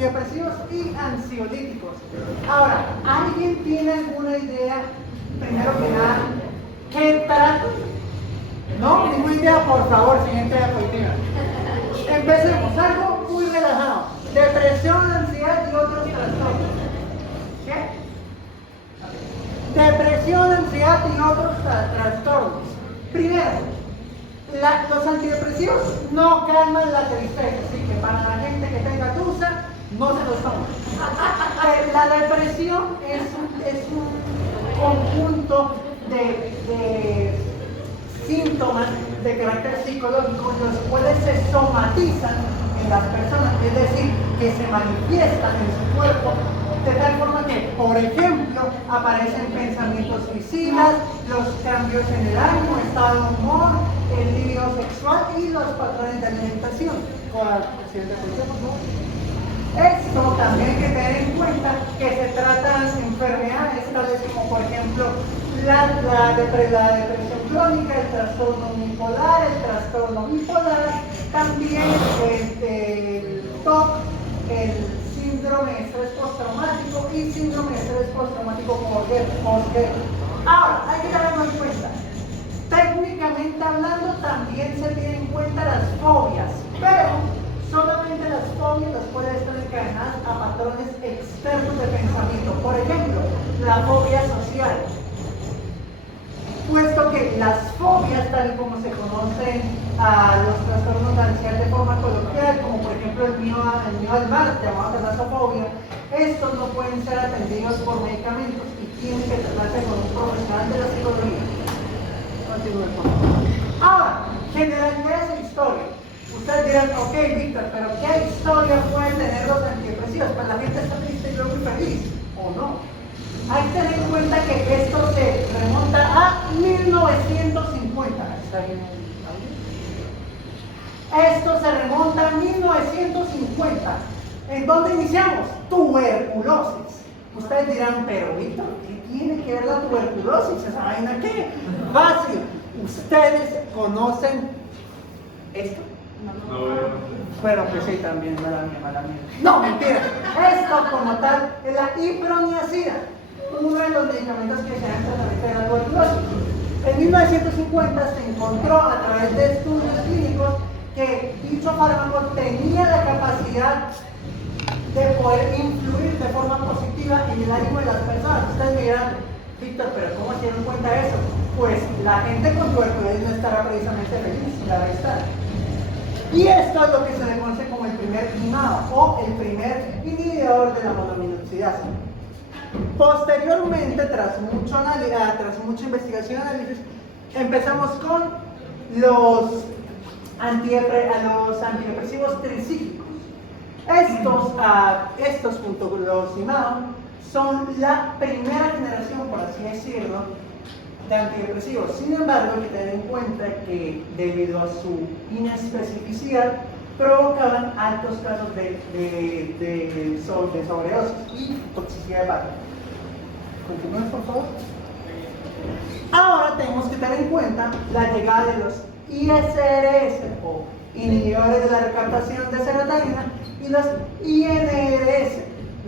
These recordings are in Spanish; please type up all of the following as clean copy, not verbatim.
antidepresivos y ansiolíticos. Ahora, ¿alguien tiene alguna idea, primero que nada, qué tratan? No, ninguna idea, por favor, siguiente diapositiva. Empecemos, algo muy relajado. Depresión, ansiedad y otros trastornos. ¿Qué? Depresión, ansiedad y otros trastornos. Primero, los antidepresivos no calman la tristeza, así que para la gente que tenga tusa, no se los tomen. La depresión es un conjunto de síntomas de carácter psicológico, los cuales se somatizan en las personas, es decir, que se manifiestan en su cuerpo, de tal forma que, por ejemplo, aparecen pensamientos suicidas, los cambios en el ánimo, estado de humor, el libido sexual y los patrones de alimentación. Esto también hay que tener en cuenta que se tratan enfermedades tales como, por ejemplo, la depresión crónica, el trastorno unipolar, el trastorno bipolar, también el TOC, el síndrome de estrés postraumático y síndrome de estrés postraumático posguerra. Ahora, hay que tenerlo en cuenta. Técnicamente hablando, también se tienen en cuenta las fobias, pero solamente las fobias las pueden estar encadenadas a patrones externos de pensamiento. Por ejemplo, la fobia social. Puesto que las fobias, tal y como se conocen a los trastornos de ansiedad de forma coloquial, como por ejemplo el miedo al mar, llamado talasofobia, estos no pueden ser atendidos por medicamentos y tienen que tratarse con un profesional de la psicología. Continúe, por favor. Ahora, generalidades e historia. Ustedes dirán, ok, Víctor, pero ¿qué historia pueden tener los antidepresivos? Pues la gente está triste y yo muy feliz, ¿o no? Hay que tener en cuenta que esto se remonta a 1950. ¿Está bien? Esto se remonta a 1950. ¿En dónde iniciamos? Tuberculosis. Ustedes dirán, pero Víctor, ¿qué tiene que ver la tuberculosis? ¿Esa vaina qué? Fácil. ¿Ustedes conocen esto? No. Bueno, pues sí, también, mala mía. No, mentira. Esto como tal es la iproniazida, uno de los medicamentos que se dan en tratamiento de la tuberculosis. En 1950 se encontró a través de estudios clínicos que dicho fármaco tenía la capacidad de poder influir de forma positiva en el ánimo de las personas. Ustedes me dirán, Víctor, pero ¿cómo se dieron cuenta de eso? Pues la gente con tuberculosis no estará precisamente feliz, la va a estar. Y esto es lo que se le conoce como el primer IMAO o el primer inhibidor de la monoaminoxidasa. Posteriormente, tras mucha investigación y análisis, empezamos con los antidepresivos tricíclicos. Estos junto con los IMAO son la primera generación, por así decirlo, de antidepresivos. Sin embargo, hay que tener en cuenta que debido a su inespecificidad provocaban altos casos de sobredosis y toxicidad hepática. Continúen, por favor. Ahora tenemos que tener en cuenta la llegada de los ISRS o inhibidores de la recaptación de serotonina y los INRS,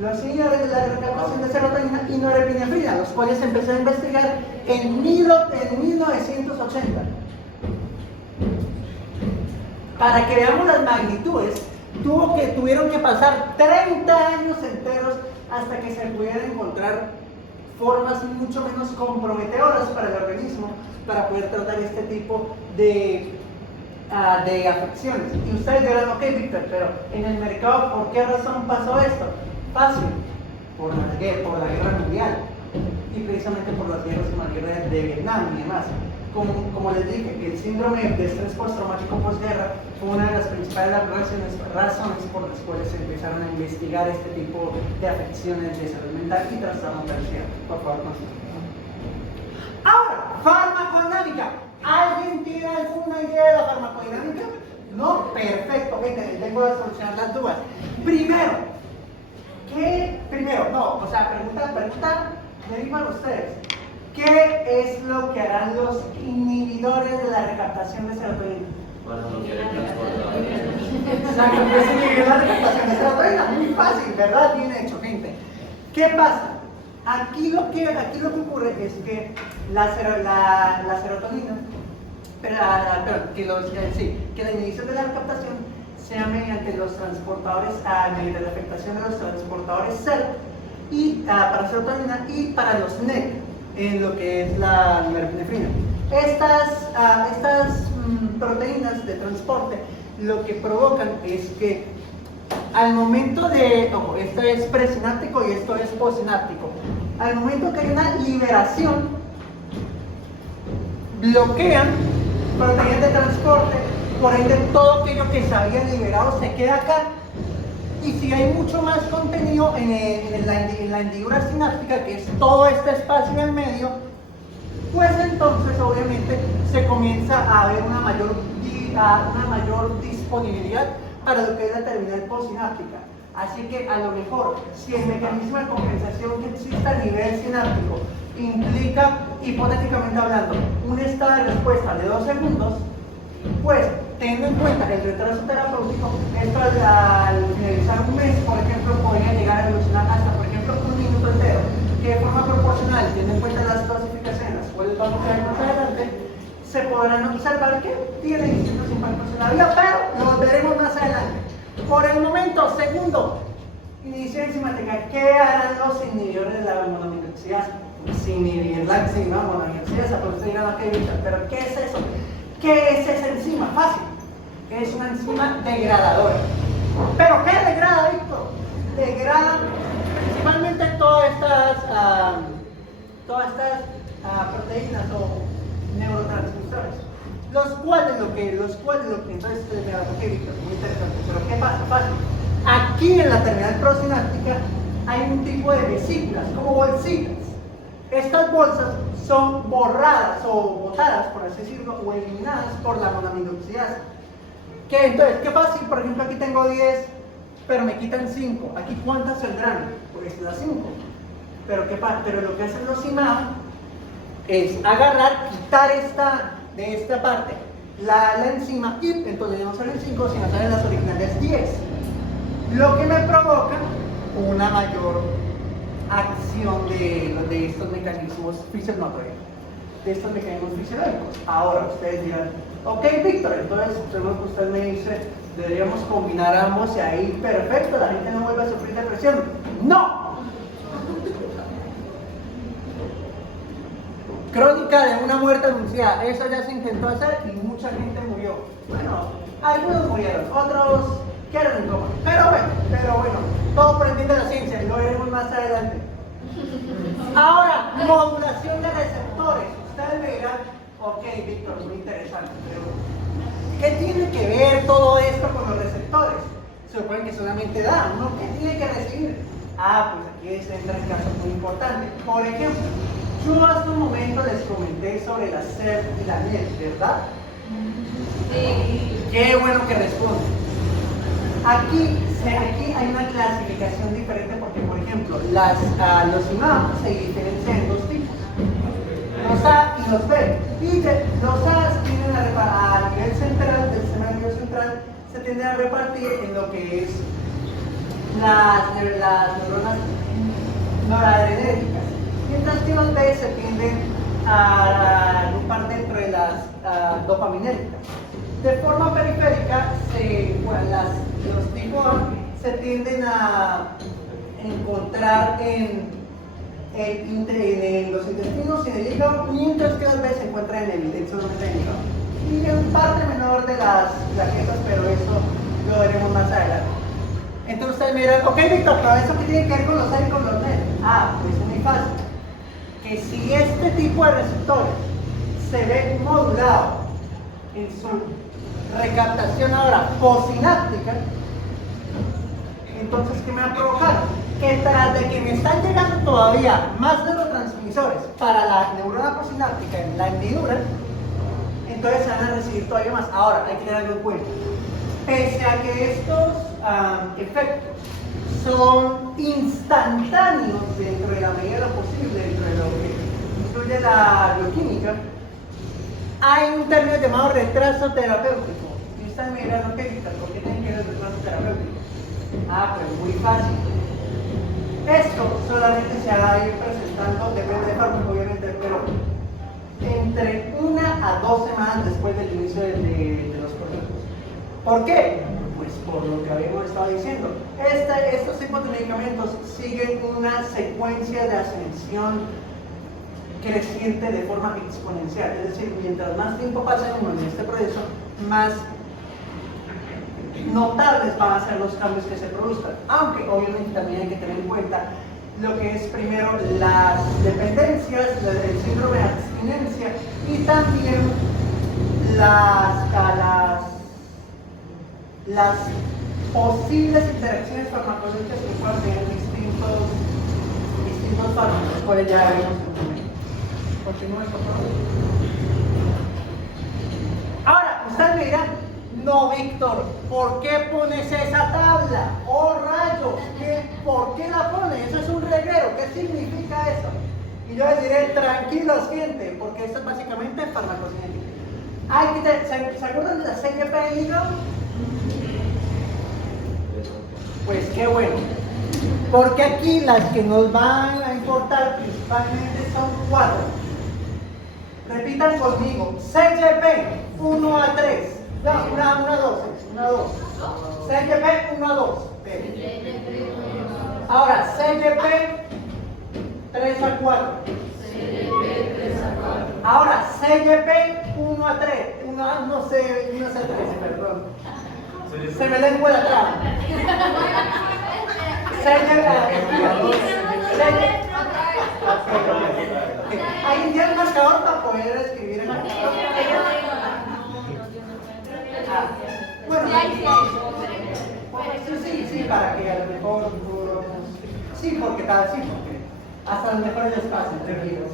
los inhibidores de la recaptación de serotonina y norepinefrina, los cuales se empezó a investigar en 1980. Para que veamos las magnitudes, tuvieron que pasar 30 años enteros hasta que se pudieran encontrar formas mucho menos comprometedoras para el organismo para poder tratar este tipo de afecciones. Y ustedes dirán, ok, Víctor, pero en el mercado, ¿por qué razón pasó esto? Fácil, por la guerra mundial y precisamente por las guerras como la guerra de Vietnam y demás. Como les dije, el síndrome de estrés postraumático posguerra fue una de las principales razones por las cuales se empezaron a investigar este tipo de afecciones de salud mental y trastornos de ansiedad. Por favor, continúen. Ahora, farmacodinámica. ¿Alguien tiene alguna idea de la farmacodinámica? ¿No? Perfecto, gente, tengo que solucionar las dudas. Pregunta derivan ustedes. ¿Qué es lo que harán los inhibidores de la recaptación de serotonina? Bueno, no quieren transportar. La recaptación de serotonina. Muy fácil, ¿verdad? Bien hecho, gente. ¿Qué pasa? Aquí lo que ocurre es que la serotonina, que la inhibición de la captación sea mediante los transportadores, mediante la afectación de los transportadores SERT y para serotonina y para los NEC, en lo que es la norepinefrina. Estas proteínas de transporte lo que provocan es que al momento de, ojo, esto es presináptico y esto es postsináptico, al momento que hay una liberación, bloquean proteínas de transporte, por ende todo aquello que se había liberado se queda acá. Y si hay mucho más contenido en la hendidura sináptica, que es todo este espacio en el medio, pues entonces obviamente se comienza a ver una mayor disponibilidad para lo que es la terminal postsináptica. Así que a lo mejor, si el mecanismo de compensación que existe a nivel sináptico implica, hipotéticamente hablando, un estado de respuesta de 2 segundos, pues teniendo en cuenta el retraso terapéutico, esto al finalizar un mes, por ejemplo, podría llegar a evolucionar hasta, por ejemplo, 1 minuto entero, que de forma proporcional, teniendo en cuenta las clasificaciones, las cuales vamos a ver más adelante, se podrán observar que tiene distintos impactos en la vida, pero lo veremos más adelante. Por el momento, segundo, inhibición enzimática. ¿Qué harán los inhibidores de la monoaminoxidasa? Sin inhibir la enzima monoaminoxidasa, pero ustedes dirán, ok, Víctor, pero ¿qué es eso? ¿Qué es esa enzima? Fácil. Es una enzima degradadora. ¿Pero qué degrada, Víctor? Degrada principalmente todas estas proteínas o neurotransmisores. Los cuales lo que entonces me va a decir, Víctor, muy interesante. Pero ¿qué pasa? Fácil. Aquí en la terminal prosináptica hay un tipo de vesículas, como bolsitas. Estas bolsas son borradas o botadas, por así decirlo, o eliminadas por la monoaminoxidasa. Entonces, ¿qué pasa si, por ejemplo, aquí tengo 10, pero me quitan 5? ¿Aquí cuántas saldrán? Pues las 5. Pero ¿qué pasa? Pero lo que hacen los IMAB es agarrar, quitar de esta parte la enzima y entonces ya no salen 5, sino salen las originales 10. Lo que me provoca una mayor acción de estos mecanismos fisiológicos. Ahora ustedes dirán, ok, Víctor, entonces usted me dice, deberíamos combinar ambos y ahí perfecto, la gente no vuelve a sufrir depresión. ¡No! Crónica de una muerte anunciada, eso ya se intentó hacer y mucha gente murió. Bueno, algunos murieron, otros quedaron en coma. Pero bueno, todo por el bien de la ciencia, y lo veremos más adelante. Ahora, modulación de receptores. Ustedes me dirán, ok, Víctor, muy interesante, pero ¿qué tiene que ver todo esto con los receptores? Se supone que solamente da, ¿no? ¿Qué tiene que recibir? Pues aquí entra un caso muy importante. Por ejemplo, yo hace un momento les comenté sobre la SERT y la NET, ¿verdad? Sí. Qué bueno que responden. Aquí hay una clasificación diferente porque, por ejemplo, los IMAM se diferencian en 2 tipos, los A y los B. Y los A tienden a nivel central, del sistema nervioso central, se tienden a repartir en lo que es las neuronas noradrenérgicas, mientras que los B se tienden a agrupar dentro de las dopaminérgicas. De forma periférica, los tipos A se tienden a encontrar en los intestinos y en el hígado, mientras que las B se encuentran solamente en el hígado. Y en parte menor de las plaquetas, pero eso lo veremos más adelante. Entonces ustedes me dirán, ok, Víctor, pero ¿eso qué tiene que ver con los A y con los NET? Pues es muy fácil. Que si este tipo de receptores se ve modulado en su recaptación ahora postsináptica, entonces ¿qué me va a provocar? Que tras de que me están llegando todavía más neurotransmisores para la neurona postsináptica en la hendidura, entonces se van a recibir todavía más. Ahora, hay que tener algo en cuenta. Pese a que estos efectos son instantáneos dentro de la medida de lo posible, dentro de lo que incluye la bioquímica, hay un término llamado retraso terapéutico. Y ustedes me dirán, ok, Víctor, ¿por qué tienen que ver el retraso terapéutico? Ah, pero muy fácil. Esto solamente se va a ir presentando, depende de fármaco obviamente, pero entre 1 a 2 semanas después del inicio de los procesos. ¿Por qué? Pues por lo que habíamos estado diciendo. Estos tipos de medicamentos siguen una secuencia de ascensión creciente de forma exponencial. Es decir, mientras más tiempo pasa uno en este proceso, más notables van a ser los cambios que se produzcan. Aunque obviamente también hay que tener en cuenta lo que es primero las dependencias, el síndrome de abstinencia y también las posibles interacciones farmacológicas que puedan tener distintos fármacos, los cuales ya veremos en un momento. Continúen, por favor. Ahora, ustedes me dirán, no, Víctor, ¿por qué pones esa tabla? ¡Oh, rayos! ¿Por qué la pones? Eso es un reguero. ¿Qué significa eso? Y yo les diré, tranquilos, gente, porque esto es básicamente farmacocinética. ¿Se acuerdan de la CGP del hígado? Pues qué bueno. Porque aquí las que nos van a importar principalmente son 4. Repitan conmigo. CGP 1 a 3. No, 1 a 2. CGP 1 a 2. Ahora, CGP 3 a 4. Ahora, CGP 1 a 3. 1 a 13, perdón. Se me lengua la traba. Ahí ya el marcador para poder escribir en la bueno, sí, para que a lo mejor sí, porque hasta los mejores espacios, tranquilos.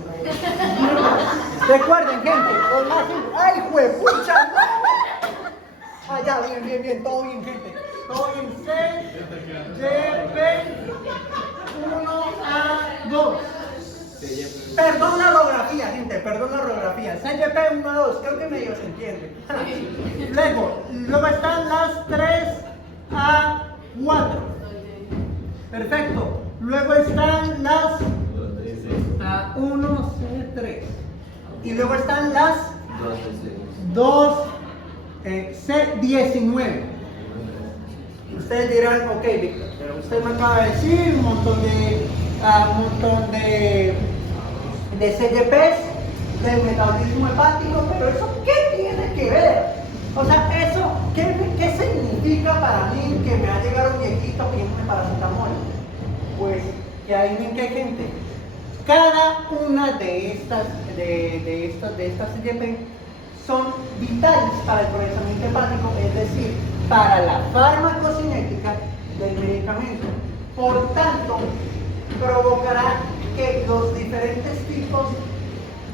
Recuerden, gente, los más ¡ay, juepucha! Ah, ya, bien, todo bien, gente. Todo bien, CGP 1 a 2. Perdón la orografía, gente, CGP 1 a 2, creo que medio se entiende. Luego están las 3 a 4. Perfecto. Luego están las 1 C3. Y luego están las 2 C19. Ustedes dirán, ok, Víctor, pero usted me acaba de decir un montón de CGPs, del metabolismo hepático, pero ¿eso qué tiene que ver? O sea, ¿eso qué significa para mí que me ha llegado un viejito pidiéndome paracetamol? Pues que adivinen qué, gente. Cada una de estas CGP son vitales para el procesamiento hepático, es decir, para la farmacocinética del medicamento. Por tanto, provocará que los diferentes tipos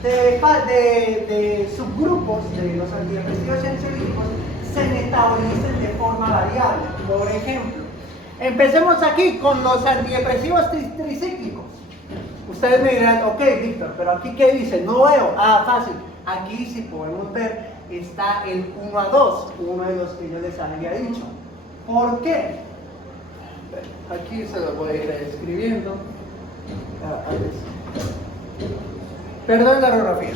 de subgrupos de los antidepresivos y ansiolíticos se metabolicen de forma variable. Por ejemplo, empecemos aquí con los antidepresivos tricíclicos. Ustedes me dirán, ok, Víctor, pero aquí ¿qué dice? No veo. Ah, fácil. Aquí, si podemos ver, está el 1 a 2, uno de los que yo les había dicho. ¿Por qué? Aquí se lo voy a ir escribiendo. Perdón la orografía.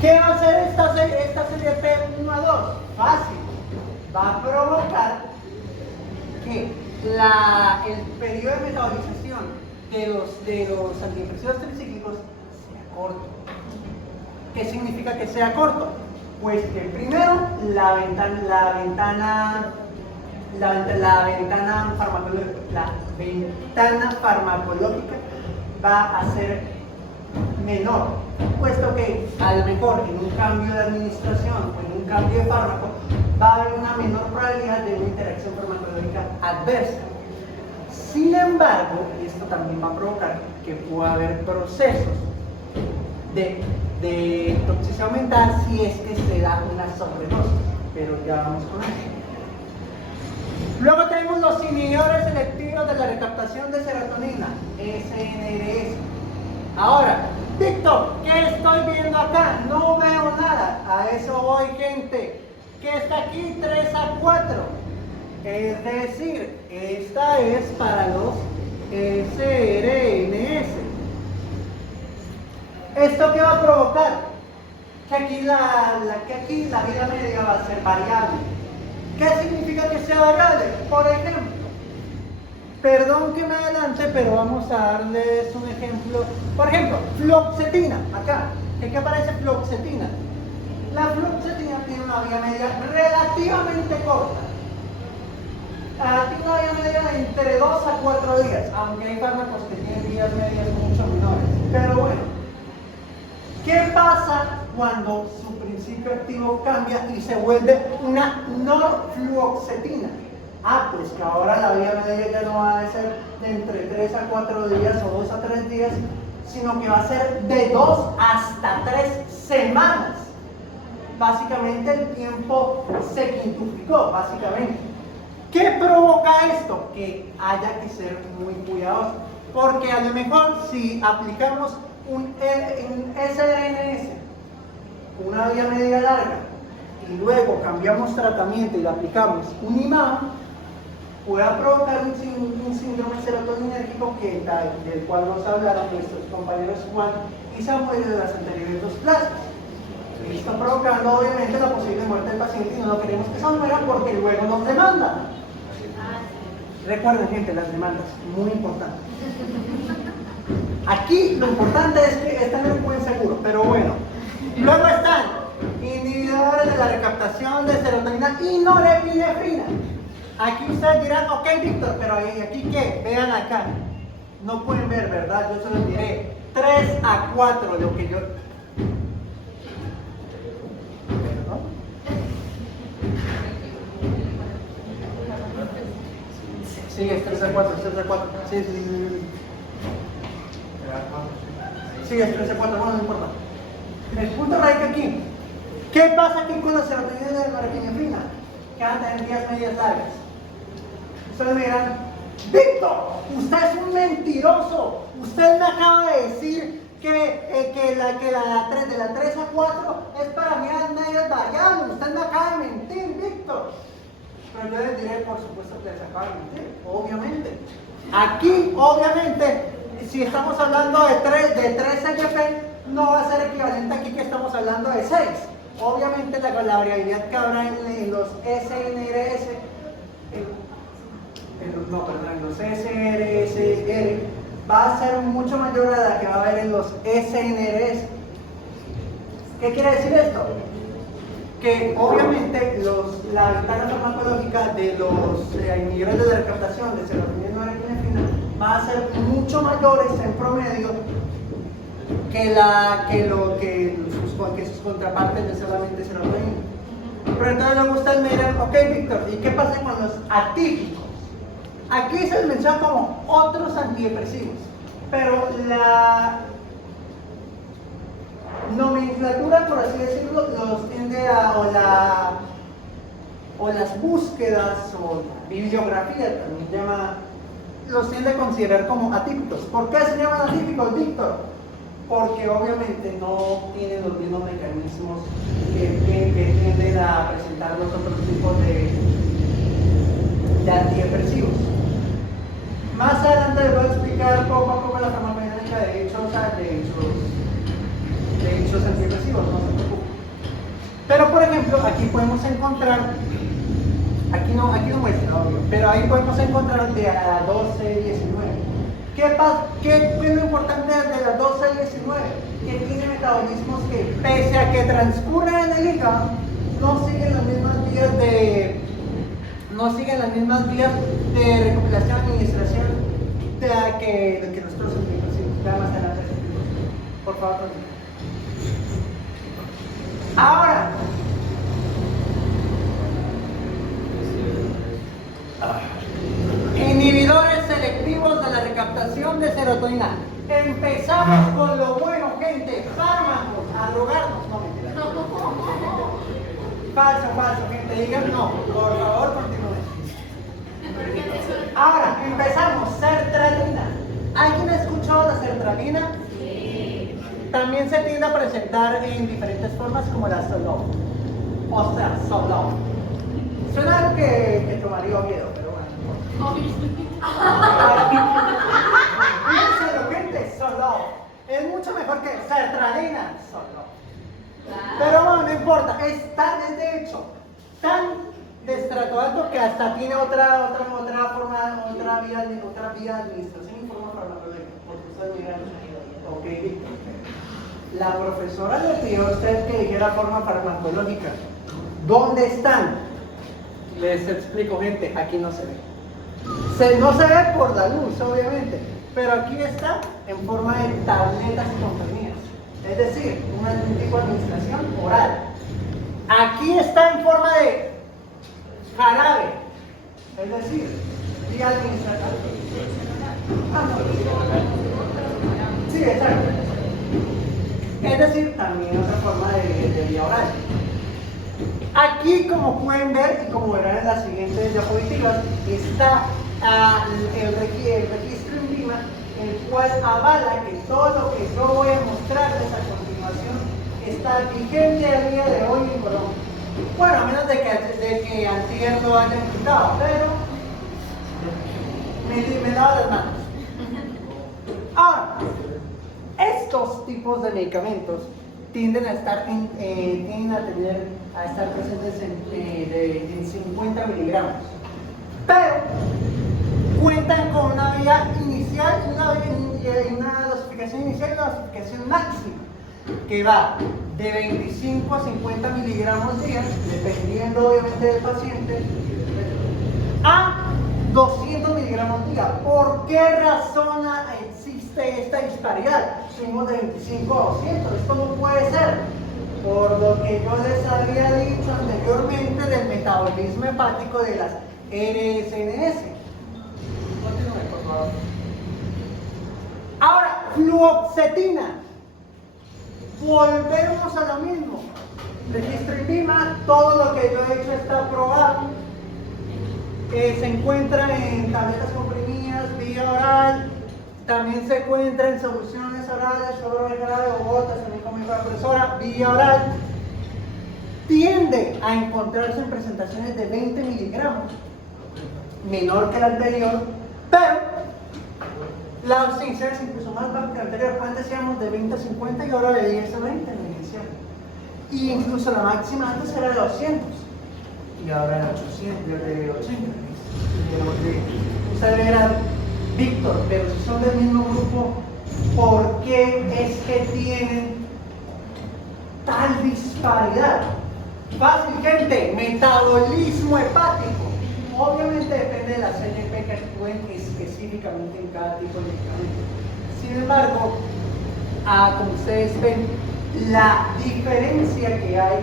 ¿Qué va a hacer esta CGP 1 a 2? Fácil. Va a provocar que el periodo de metabolización de los antidepresivos tricíclicos sea corto. ¿Qué significa que sea corto? Pues que primero la ventana farmacológica va a ser menor, puesto que a lo mejor en un cambio de administración o en un cambio de fármaco va a haber una menor probabilidad de una interacción farmacológica adversa. Sin embargo, esto también va a provocar que pueda haber procesos de toxicidad aumentada si es que se da una sobredosis, pero ya vamos con eso. Luego tenemos los inhibidores selectivos de la recaptación de serotonina, SNRS. Ahora, Víctor, ¿qué estoy viendo acá? No veo nada. A eso voy, gente. ¿Qué está aquí? 3 a 4. Es decir, esta es para los SRNS. ¿Esto qué va a provocar? Que aquí la vida media va a ser variable. ¿Qué significa que sea variable? Por ejemplo, perdón que me adelante, pero vamos a darles un ejemplo. Por ejemplo, fluoxetina, acá. ¿Qué aparece fluoxetina? La fluoxetina tiene una vida media relativamente corta. Tiene una vida media de entre 2 a 4 días, aunque hay fármacos que tienen vidas medias mucho menores. Pero bueno, ¿qué pasa cuando su principio activo cambia y se vuelve una norfluoxetina? Pues que ahora la vida media ya no va a ser de entre 3 a 4 días o 2 a 3 días, sino que va a ser de 2 hasta 3 semanas. Básicamente el tiempo se quintuplicó, básicamente. ¿Qué provoca esto? Que haya que ser muy cuidadoso, porque a lo mejor si aplicamos un SRNS, una vía media larga, y luego cambiamos tratamiento y le aplicamos un IMAM, pueda provocar un síndrome serotoninérgico del cual nos hablaron nuestros compañeros Juan y Samuel de las anteriores 2 clases. Y está provocando obviamente la posible muerte del paciente y no queremos que se muera porque luego nos demandan. Recuerden, gente, las demandas, muy importante. Aquí lo importante es que están en un buen seguro, pero bueno. Luego están inhibidores de la recaptación de serotonina y norepinefrina. Aquí ustedes dirán, ok, Víctor, pero ¿aquí qué? Vean acá. No pueden ver, ¿verdad? Yo se los diré. 3 a 4, lo que yo... Sí, es 3 a 4, 3 a 4. Sí. Sí, es 3 a 4, bueno, no importa. El punto radica aquí. ¿Qué pasa aquí con la serotonina y la norepinefrina? Que van a tener vías medias largas. Ustedes me dirán, Víctor, usted es un mentiroso. Usted me acaba de decir que de la 3 a 4 es para vías medias variables. Usted me acaba de mentir, Víctor. Pero yo les diré, por supuesto, que les acaba de mentir, obviamente. Aquí, obviamente, si estamos hablando de 3 LP, no va a ser equivalente aquí que estamos hablando de 6. Obviamente la variabilidad que habrá en los SNRS, en los SRSR, va a ser mucho mayor a la que va a haber en los SNRS. ¿Qué quiere decir esto? Que obviamente la ventana farmacológica de los inhibidores de la recaptación de serotonina y norepinefrina va a ser mucho mayores en promedio que sus contrapartes de solamente serotonina. Pero entonces luego ustedes me dirán, ok, Víctor, ¿y qué pasa con los atípicos? Aquí se les menciona como otros antidepresivos, pero la nomenclatura, por así decirlo, los tiende o las búsquedas o la bibliografía también los tiende a considerar como atípicos. ¿Por qué se llaman atípicos, Víctor? Porque obviamente no tienen los mismos mecanismos que tienden a presentar los otros tipos de antidepresivos. Más adelante les voy a explicar poco a poco la farmacodinámica de dichos antidepresivos, no se preocupen. Pero por ejemplo, aquí podemos encontrar, aquí no muestra, obvio, pero ahí podemos encontrar de la 12-19. ¿Qué es lo importante de la 12-19? Que tiene metabolismos que, pese a que transcurren en el hígado, no siguen las mismas vías de recopilación y administración que nosotros antidepresivos. Vean más adelante. Por favor, continúe. Ahora, inhibidores selectivos de la recaptación de serotonina. Empezamos con lo bueno, gente. Fármacos, a drogarnos. No, mentira. Falso, gente. Digan no. Por favor, continúen. Ahora, empezamos. Sertralina. ¿Alguien ha escuchado la sertralina? Sí. También se tiende a presentar en diferentes formas como la Zoloft. O sea, Zoloft. Suena algo que tomaría Oviedo, pero bueno. Piénsalo, gente, solo. Es mucho mejor que sertralina, solo. Pero bueno, no importa, es de hecho tan de estrato alto que hasta tiene otra forma, otra vía de administración y forma farmacológica. Porque ustedes miran, ok, Víctor. La profesora le pidió a usted que dijera forma farmacológica. ¿Dónde están? Les explico, gente, aquí no se ve. No se ve por la luz, obviamente, pero aquí está en forma de tabletas y comprimidas. Es decir, un tipo de administración oral. Aquí está en forma de jarabe, es decir, vía administrativa. Sí, exacto. Es decir, también otra forma de vía oral. Aquí, como pueden ver y como verán en las siguientes diapositivas, está el registro INVIMA, el cual avala que todo lo que yo voy a mostrarles a continuación está vigente a día de hoy en Colombia. Bueno, a menos de que antier lo hayan quitado, pero me lavo las manos. Ahora, estos tipos de medicamentos tienden a estar presentes en 50 miligramos, pero cuentan con una vía inicial, una dosificación inicial y una dosificación máxima, que va de 25 a 50 miligramos día, dependiendo obviamente del paciente, a 200 miligramos día. ¿Por qué razón existe esta disparidad? Subimos de 25 a 200. Esto no puede ser. Por lo que yo les había dicho anteriormente del metabolismo hepático de las RSNS. Continúe, por favor. Ahora, fluoxetina. Volvemos a lo mismo. Registro INVIMA, todo lo que yo he hecho está aprobado. Se encuentra en tabletas comprimidas, vía oral. También se encuentra en soluciones orales, sobre grave o gotas, también como la profesora, vía oral. Tiende a encontrarse en presentaciones de 20 miligramos, menor que la anterior, pero la ausencia es incluso más baja que la anterior. Antes decíamos de 20 a 50 y ahora de 10 a 20 en el inicial. Y incluso la máxima antes era de 200 y ahora de 800, de 80. Ustedes verán, Víctor, pero si son del mismo grupo, ¿por qué es que tienen tal disparidad? Fácil, gente, metabolismo hepático. Obviamente depende de la CNP que actúen específicamente en cada tipo de medicamento. Sin embargo, como ustedes ven, la diferencia que hay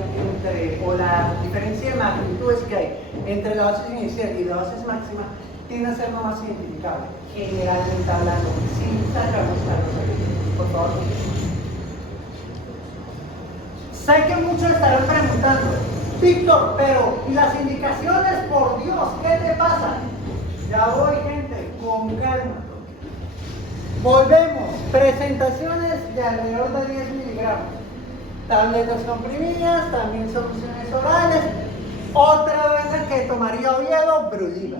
o la diferencia de magnitudes que hay entre la dosis inicial y la dosis máxima tiende a ser no más identificable, generalmente hablando, sin sacamos datos aquí, por favor. Sé que muchos estarán preguntando, Víctor, pero ¿y las indicaciones? Por Dios, ¿qué te pasa? Ya voy, gente, con calma. Volvemos, presentaciones de alrededor de 10 miligramos. Tabletas comprimidas, también soluciones orales. Otra vez que tomaría Oviedo, Bruliva.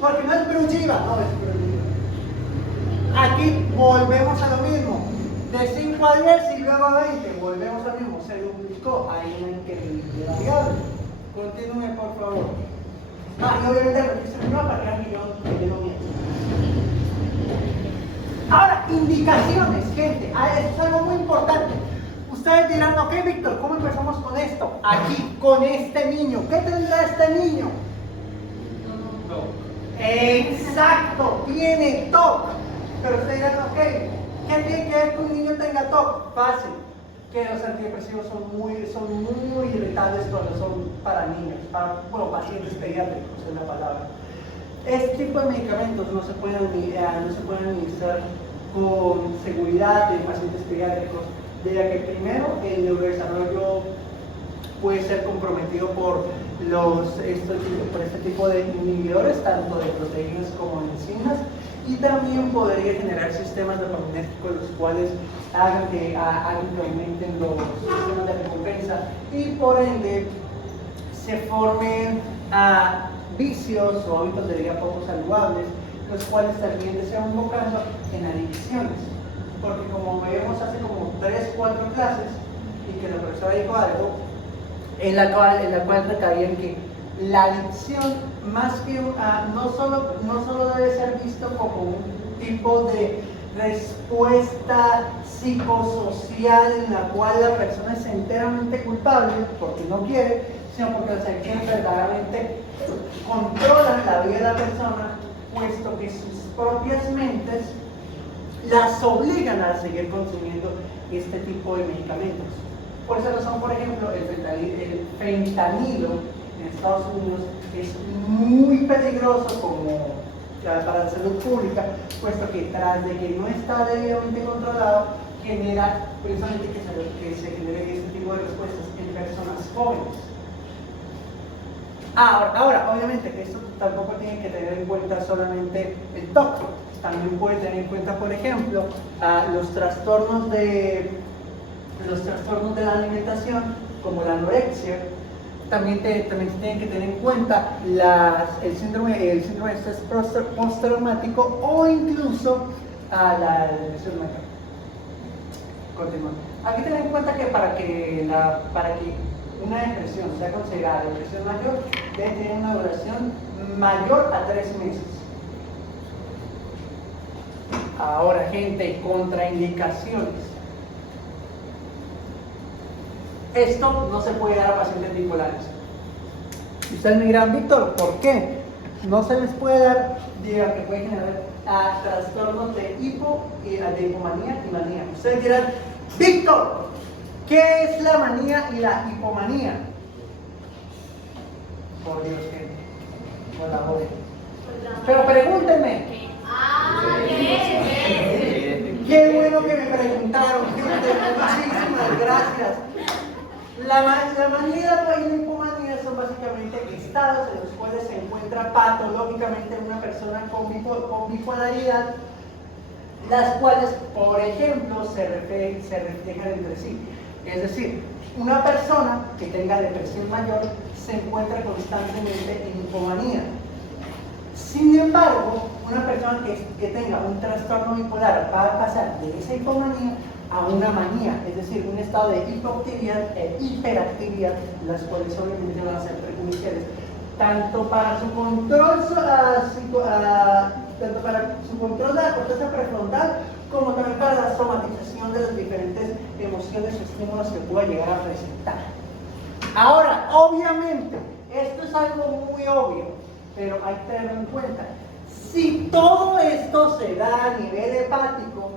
Porque no es Bruliva, no es Bruliva. Aquí volvemos a lo mismo. De 5 a 10 y luego a 20, volvemos a lo mismo. Se duplicó, ahí no hay que de variable. Continúe, por favor. Y obviamente el registro no para que yo no miento. Ahora, indicaciones, gente. Esto es algo muy importante. Ustedes dirán, ok, Víctor, ¿cómo empezamos con esto? Aquí, con este niño. ¿Qué tendrá este niño? Exacto, tiene TOC. Pero ustedes dirán, ok, ¿qué tiene que ver que un niño tenga TOC? Fácil, que los antidepresivos son muy irritables cuando son para niños, para pacientes pediátricos es la palabra. Este tipo de medicamentos no se pueden administrar con seguridad en pacientes pediátricos, debido a que primero el neurodesarrollo puede ser comprometido por este tipo de inhibidores, tanto de proteínas como de enzimas, y también podría generar sistemas dopaminérgicos los cuales hagan que aumenten los sistemas de recompensa y por ende se formen vicios o hábitos de vida poco saludables, los cuales también desembocando en adicciones. Porque como vemos hace como 3-4 clases, y que la profesora dijo algo, en la cual recaía en que la adicción, más que no solo debe ser visto como un tipo de respuesta psicosocial en la cual la persona es enteramente culpable porque no quiere, sino porque las adicciones verdaderamente controlan la vida de la persona, puesto que sus propias mentes las obligan a seguir consumiendo este tipo de medicamentos. Por esa razón, por ejemplo, el fentanilo en Estados Unidos es muy peligroso para la salud pública, puesto que tras de que no está debidamente controlado, genera precisamente que se genere este tipo de respuestas en personas jóvenes. Ahora, obviamente, esto tampoco tiene que tener en cuenta solamente el TOC, también puede tener en cuenta, por ejemplo, los trastornos de la alimentación, como la anorexia. También tienen que tener en cuenta el síndrome de estrés postraumático o incluso la depresión mayor. Continuamos. Hay que tener en cuenta que para que una depresión sea considerada depresión mayor, debe tener una duración mayor a 3 meses. Ahora, gente, contraindicaciones. Esto no se puede dar a pacientes bipolares. Ustedes me dirán, Víctor, ¿por qué? No se les puede dar, diga que puede generar trastornos de hipomanía y manía. Ustedes dirán, Víctor, ¿qué es la manía y la hipomanía? Por Dios, gente, por la joven. Pero pregúntenme. Qué bueno que me preguntaron, gente, muchísimas gracias. La manía y la hipomanía son básicamente estados en los cuales se encuentra patológicamente una persona con bipolaridad, las cuales, por ejemplo, se reflejan entre sí. Es decir, una persona que tenga depresión mayor se encuentra constantemente en hipomanía. Sin embargo, una persona que tenga un trastorno bipolar va a pasar de esa hipomanía a una manía, es decir, un estado de hipoactividad e hiperactividad, las cuales obviamente van a ser perjudiciales tanto para su control de la corteza prefrontal, como también para la somatización de las diferentes emociones o estímulos que pueda llegar a presentar. Ahora, obviamente, esto es algo muy obvio, pero hay que tenerlo en cuenta. Si todo esto se da a nivel hepático,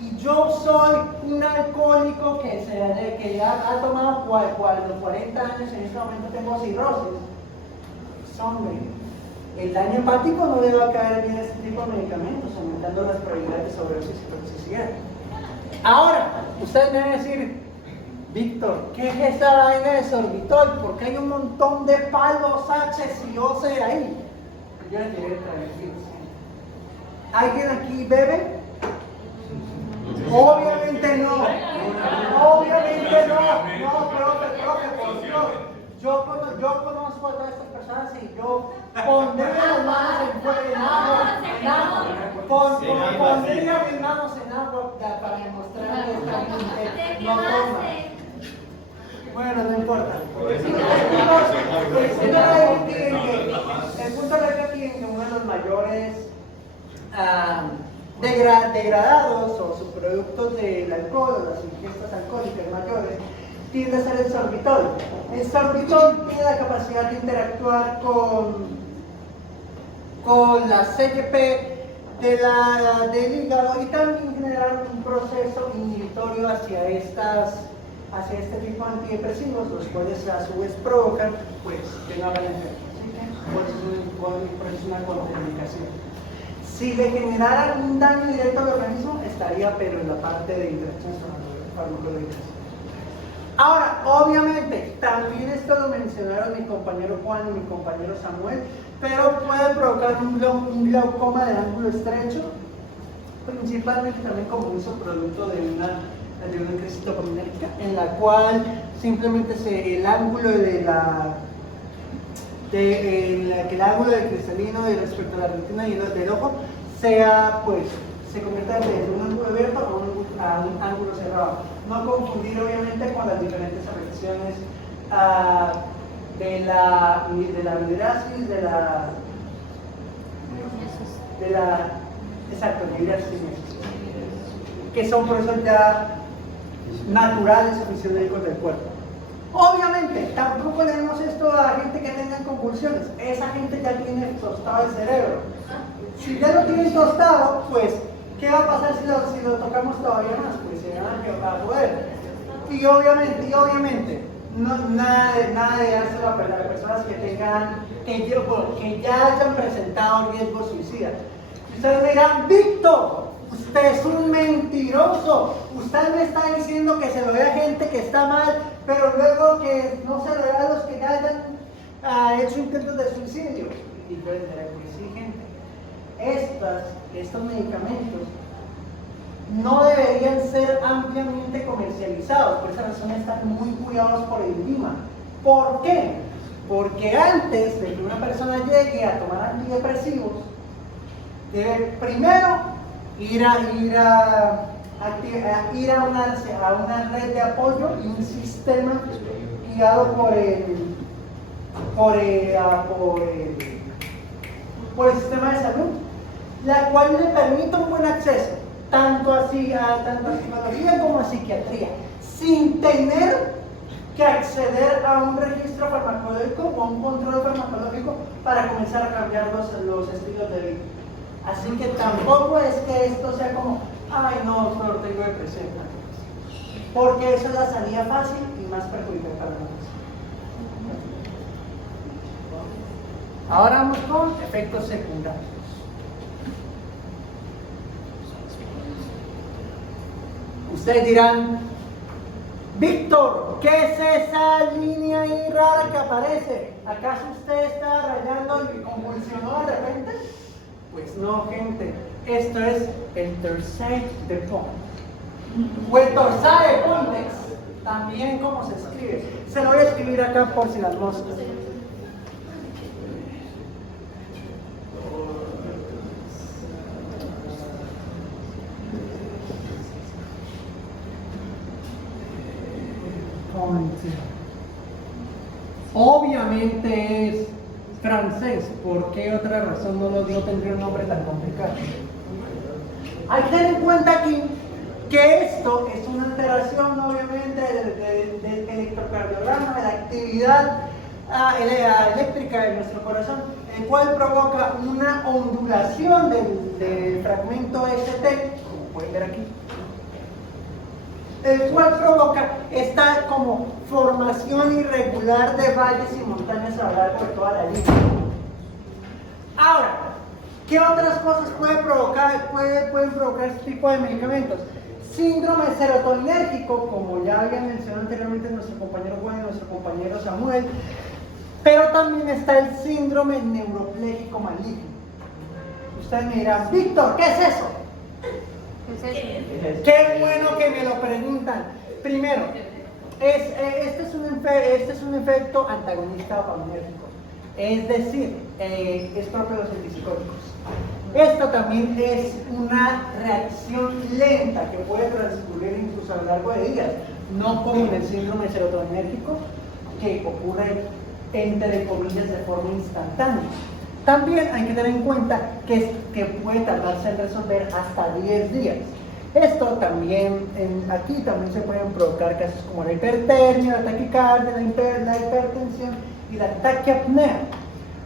y yo soy un alcohólico que ya ha tomado 40 años, en este momento tengo cirrosis, hombre, el daño hepático no le va a caer bien este tipo de medicamentos, aumentando las probabilidades de sobredosis y toxicidad. Ahora, ustedes me van a decir, Víctor, ¿qué es esa vaina de sorbitol? Porque hay un montón de palos, H's y O's ahí. Yo les diré tranquilos. ¿Alguien aquí bebe? Obviamente no. Obviamente no. No, profe, por Dios. Yo conozco a todas estas personas y yo pondría las manos en agua. Pondría mis manos en agua para demostrar que esta gente no toma. Bueno, no importa. El punto es que uno de los mayores degradados o subproductos del alcohol o las ingestas alcohólicas mayores tiende a ser el sorbitol. El sorbitol tiene la capacidad de interactuar con la CYP del hígado y también generar un proceso inhibitorio hacia este tipo de antidepresivos, los cuales a su vez provocan que no hagan efecto. Por eso es una contraindicación. Si le generara un daño directo al organismo, estaría pero en la parte de interacciones farmacológicas. Ahora, obviamente, también esto lo mencionaron mi compañero Juan y mi compañero Samuel, pero puede provocar un glaucoma del ángulo estrecho, principalmente también como un subproducto de una crisis dopaminérgica, en la cual simplemente el ángulo de la que el ángulo del cristalino y respecto a la retina y del ojo sea, pues, se convierta desde un ángulo abierto a un ángulo cerrado. No confundir obviamente con las diferentes afecciones de la mydriasis, exacto, mydriasis, que son procesos ya naturales o fisiológicos del cuerpo. Obviamente, tampoco le demos esto a gente que tenga convulsiones. Esa gente ya tiene tostado el cerebro. Si ya lo tienen tostado, pues, ¿qué va a pasar si lo tocamos todavía más? Pues se va a poder. Y obviamente, nada de dárselo a personas que ya hayan presentado riesgo suicida. Ustedes me dirán, Víctor, usted es un mentiroso. Usted me está diciendo que se lo dé a gente que está mal, pero luego que no se lo dé a los que ya hayan hecho intentos de suicidio. Y pueden ser que sí, gente. Estos medicamentos no deberían ser ampliamente comercializados. Por esa razón están muy cuidados por el INVIMA. ¿Por qué? Porque antes de que una persona llegue a tomar antidepresivos, debe primero ir a una red de apoyo y un sistema guiado por el sistema de salud, la cual le permite un buen acceso tanto a psicología como a psiquiatría, sin tener que acceder a un registro farmacológico o a un control farmacológico para comenzar a cambiar los estilos de vida. Así que tampoco es que esto sea como, ay no, doctor, tengo depresión, porque eso es la salida fácil y más perjudicial para nosotros. Ahora vamos con efectos secundarios. Ustedes dirán, Víctor, ¿qué es esa línea ahí rara que aparece? ¿Acaso usted está rayando y convulsionó de repente? Pues no, gente, esto es el torsade de Pont. O el torsade de Pontex, también como se escribe. Se lo voy a escribir acá por si las moscas. Obviamente es francés, ¿por qué otra razón no tendría un nombre tan complicado? Hay que tener en cuenta aquí que esto es una alteración obviamente del electrocardiograma, de la actividad eléctrica de nuestro corazón, el cual provoca una ondulación del fragmento ST, como pueden ver aquí, el cual provoca esta como formación irregular de valles y montañas a lo largo de toda la línea. Ahora, ¿qué otras cosas pueden provocar este tipo de medicamentos? Síndrome serotoninérgico, como ya había mencionado anteriormente nuestro compañero Juan y nuestro compañero Samuel, pero también está el síndrome neuropléjico maligno. Ustedes me dirán, Víctor, ¿qué es eso? Qué bueno que me lo preguntan. Primero, este es un efecto antagonista dopaminérgico, es decir, es propio de los antipsicóticos. Esto también es una reacción lenta que puede transcurrir incluso a lo largo de días, no como en el síndrome serotoninérgico, que ocurre entre comillas de forma instantánea. También hay que tener en cuenta que puede tardarse en resolver hasta 10 días. Esto también, aquí también se pueden provocar casos como la hipertermia, la taquicardia, la hipertensión y la taquiapnea.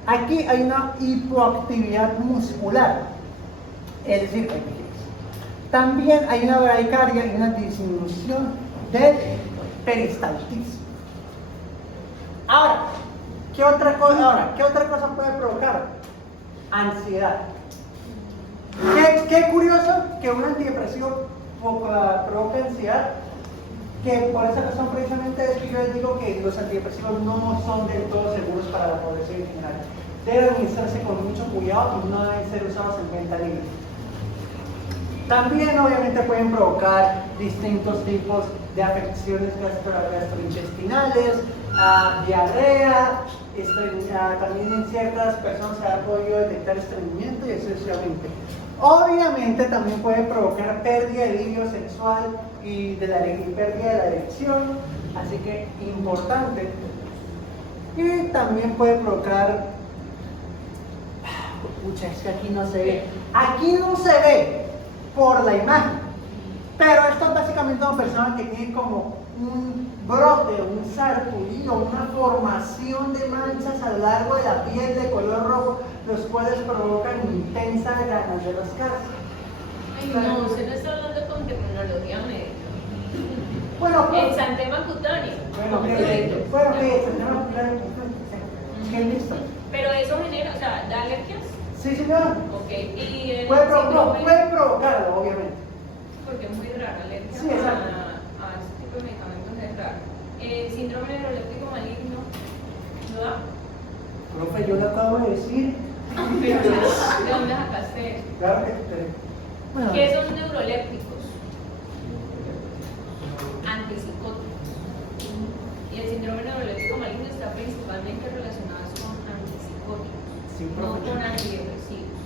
Aquí hay una hipoactividad muscular, es decir, hay vejigas. También hay una bradicardia y una disminución del peristaltismo. Ahora, ¿qué otra cosa puede provocar? Ansiedad. Qué curioso que un antidepresivo provoca ansiedad, que por esa razón precisamente es que yo les digo que los antidepresivos no son del todo seguros para la población en general. Deben administrarse con mucho cuidado y no deben ser usados en venta libre. También obviamente pueden provocar distintos tipos de afecciones gastrointestinales, diarrea, también en ciertas personas se ha podido detectar estreñimiento y así sucesivamente. Obviamente también puede provocar pérdida de libido sexual y pérdida de la erección, así que importante. Y también puede provocar, pucha, es que aquí no se ve por la imagen, pero esto es básicamente una persona que tiene como un brote, un sarpullido, una formación de manchas a lo largo de la piel de color rojo, los cuales provocan intensas ganas de rascarse. Ay, no, usted no está hablando con terminología médica. Bueno, Exantema cutáneo. ¿Qué listo? Pero eso genera, o sea, da alergias. Sí, señor. Ok, y el Puede síndrome, provocarlo, obviamente. porque es muy rara la alergia Sí, exacto. a este tipo de medicamentos, es raro. El síndrome neuroléptico maligno, ¿no da? Profe, yo le acabo de decir. Pero ¿de dónde sacaste eso? Claro que bueno, ¿Qué son neurolépticos? Antipsicóticos. Y el síndrome neuroléptico maligno está principalmente relacionado con antipsicóticos, sí, no profe. con antidepresivos.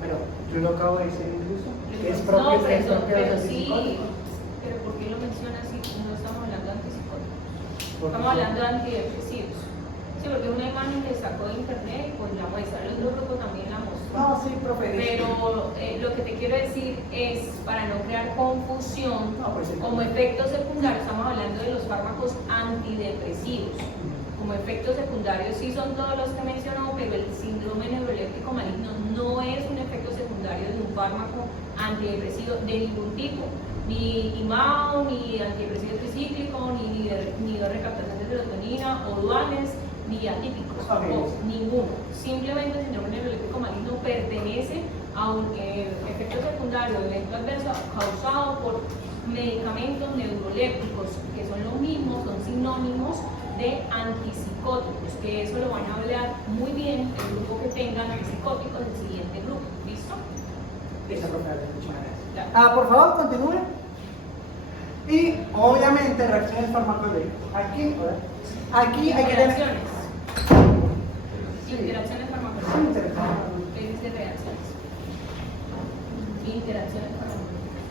Pero yo lo acabo de decir incluso. Que es No, propio, que es pero propio de los sí, antipsicóticos. pero ¿por qué lo mencionas si no estamos hablando de antipsicóticos? Porque Estamos hablando de antidepresivos. Sí, porque una imagen que sacó de internet y pues la muestra, el otro grupo también la mostró. No, sí, profe. Pero lo que te quiero decir es, para no crear confusión, No, pues, sí. como efecto secundario, estamos hablando de los fármacos antidepresivos. Como efectos secundarios sí son todos los que mencionó, pero el síndrome neuroléptico maligno no es un efecto secundario de un fármaco antidepresivo de ningún tipo. Ni IMAO, ni antidepresivo tricíclico, ni de recaptación de serotonina o duales, ni atípicos, Okay. ninguno. Simplemente el síndrome neuroléptico maligno pertenece a un efecto secundario, evento adverso causado por medicamentos neurolépticos, que son lo mismo, son sinónimos de antipsicóticos, que eso lo van a hablar muy bien el grupo que tenga antipsicóticos del siguiente grupo. ¿Listo? Esa profe, muchas gracias. Claro. Por favor, continúe. Y obviamente reacciones farmacológicas. Aquí hay que tener. Interacciones. Sí. Interacciones Sí, farmacológicas. interesante. ¿Qué dice reacciones? Interacciones farmacológicas.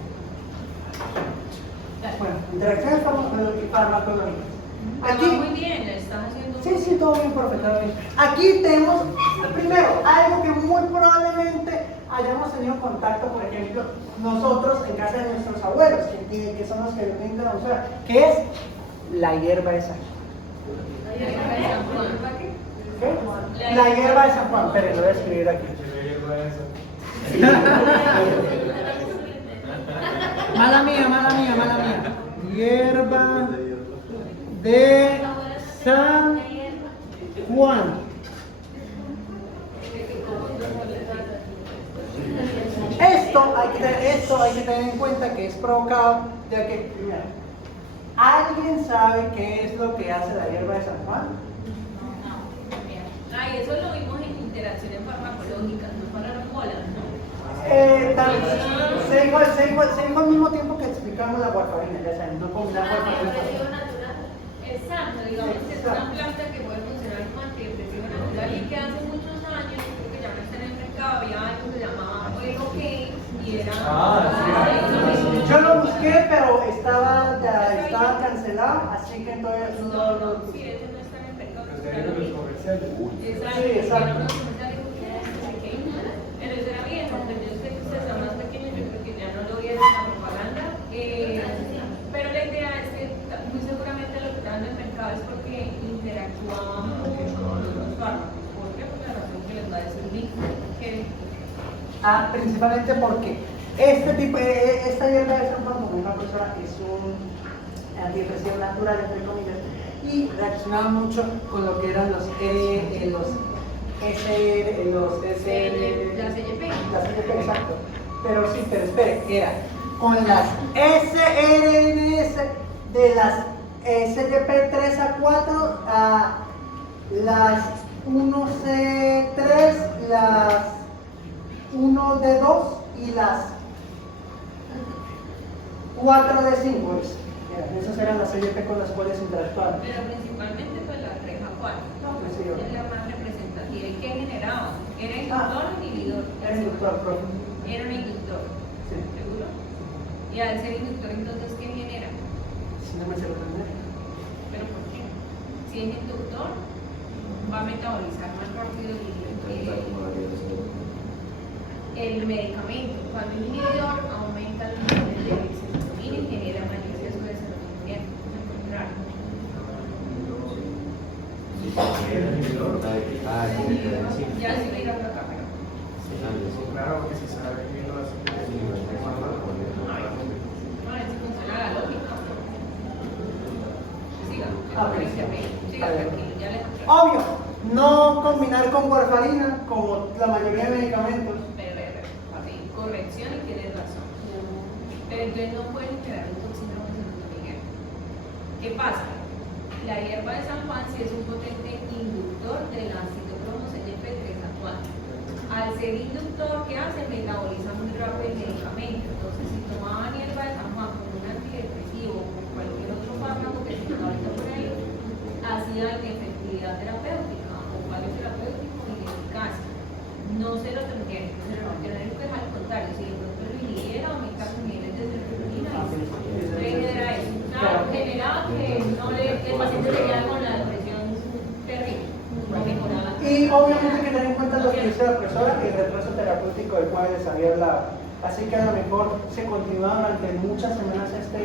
Dale. Bueno, interacciones farmacológicas. Va Aquí. muy bien, estás haciendo. Sí, todo bien, profe, todo bien. Aquí tenemos, primero, algo que muy probablemente hayamos tenido contacto, por ejemplo, nosotros en casa de nuestros abuelos, que son los que brindan la usar, que es la hierba de San Juan. La hierba de San Juan. ¿Qué? La hierba de San Juan, pero lo voy a escribir aquí. Mala mía. Hierba de San Juan. Esto hay que tener en cuenta que es provocado de que, primero, ¿alguien sabe qué es lo que hace la hierba de San Juan? Ay, eso lo vimos en interacciones farmacológicas, no pararon bolas, ¿no? Se dijo al mismo tiempo que explicamos la warfarina, ya saben, no combinar warfarina. Antidepresivo natural. Exacto, digamos que es una planta que puede funcionar como antidepresivo natural y que hace muchos años, creo que ya no está en el mercado, había algo que se llamaba Oil y era. Yo lo busqué, pero estaba cancelado, así que entonces no. Sí, eso no está en el mercado. Sí, exacto. Pero eso era bien, porque yo sé que usted está más pequeño, yo creo que ya no lo vieron en la propaganda. Pero la idea es que muy seguramente lo que estaban en el mercado es porque interactuaban mucho con los fármacos. ¿Por qué? Por la razón que les va a decir Nick. Principalmente porque esta hierba de San Juan, como una cosa, es un antidepresivo natural, entre comillas, y reaccionaba mucho con lo que eran los La CYP. Las CYP, exacto. Pero espere, era con las SRNS de las CYP 3 a 4 a las 1C3, las 1D2 y las 4D5. Esas eran las CYP con las cuales interactuaban. Pero principalmente con la cuál? No, pues sí, Es la más representativa. ¿Y qué generaba? ¿Era inductor o inhibidor? Era inductor, profe. Era un inductor. Sí. ¿Seguro? Y al ser inductor, entonces, ¿qué genera? Si no me sé aprender. ¿Pero por qué? Si es inductor, va a metabolizar más rápido el medicamento. Cuando es inhibidor, aumenta los niveles de serotonina y genera más exceso de serotonina. Al contrario. Ya estoy mirando acá, pero. Claro que se sabe que los A ver si funciona la lógica. Siga. Pues sí. Siga, tranquilo, ya le conté. Obvio, no combinar con warfarina como la mayoría de medicamentos. Así, corrección y tienes razón. Pero entonces no pueden generar un toxígeno de Santo Miguel. ¿Qué pasa? La hierba de San Juan sí es un potente inductor del ácido cromo CYP3 actual. Al ser inductor, ¿qué hace? Metaboliza muy rápido el medicamento. Entonces, si tomaban hierba de San Juan con un antidepresivo o con cualquier otro fármaco que se está ahorita por ahí, hacía inefectividad terapéutica o fallo terapéutico y ineficacia. No se lo tendrían, es al contrario, si de pronto lo inhibiera, aumenta los niveles de serotonina y genera eso. Generaba que el paciente se queda con la depresión terrible, no mejoraba. Y obviamente hay que tener en cuenta lo que dice la profesora, el retraso terapéutico del cual desarrollar la. Así que a lo mejor se continúa durante muchas semanas este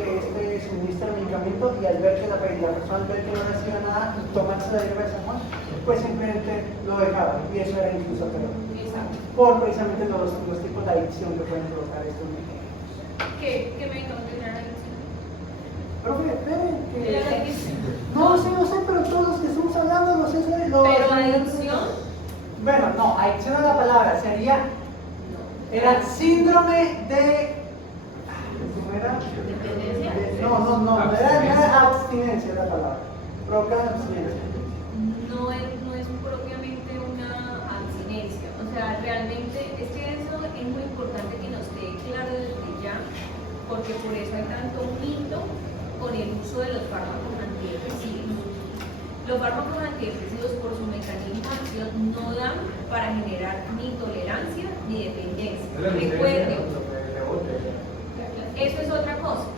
suministro de medicamento y al ver que la persona al ver que no recibe nada y tomarse la hierba de San Juan, pues simplemente lo dejaba y eso era incluso peor. Exacto. Por precisamente los tipos de adicción que pueden provocar estos medicamentos. ¿Qué medicamento tiene la adicción? Profe, esperen que. La adicción. No sé, pero todos los que estamos hablando, no sé si Pero adicción. Bueno, no, adicción a la palabra sería. Era síndrome de. ¿Cómo era? ¿Dependencia? No, era abstinencia la palabra. Provocar abstinencia. No es propiamente una abstinencia. O sea, realmente es que eso es muy importante que nos quede claro desde ya, porque por eso hay tanto mito con el uso de los fármacos antidepresivos. Los fármacos antidepresivos, por su mecanismo de acción, no dan para generar ni tolerancia ni dependencia. Recuerden, eso es otra cosa.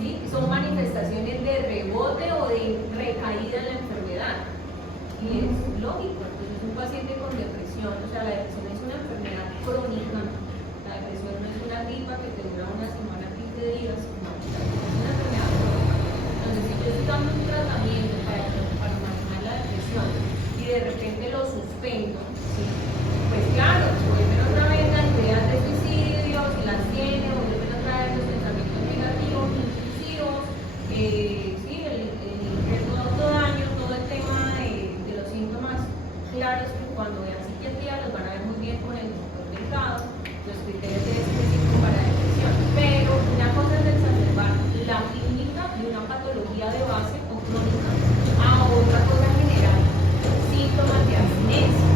¿Sí? Son manifestaciones de rebote o de recaída en la enfermedad. Y es lógico. Entonces, un paciente con depresión, o sea, la depresión es una enfermedad crónica. La depresión no es una gripa que te dura una semana, 15 días. No, es una enfermedad crónica. Entonces, si yo estoy dando un tratamiento para manejar la depresión y de repente lo suspendo, ¿sí? Pues claro, vuelven otra vez las ideas de suicidio, si las tiene, vuelven otra vez los pensamientos negativos, intrusivos, sí, el autodaño, todo el tema de los síntomas claros que cuando vean psiquiatría los van a ver muy bien con el doctor Delgado, los criterios de específico para depresión. Pero una cosa es exacerbar la clínica de una patología de base o crónica a otra cosa general, síntomas de abstinencia.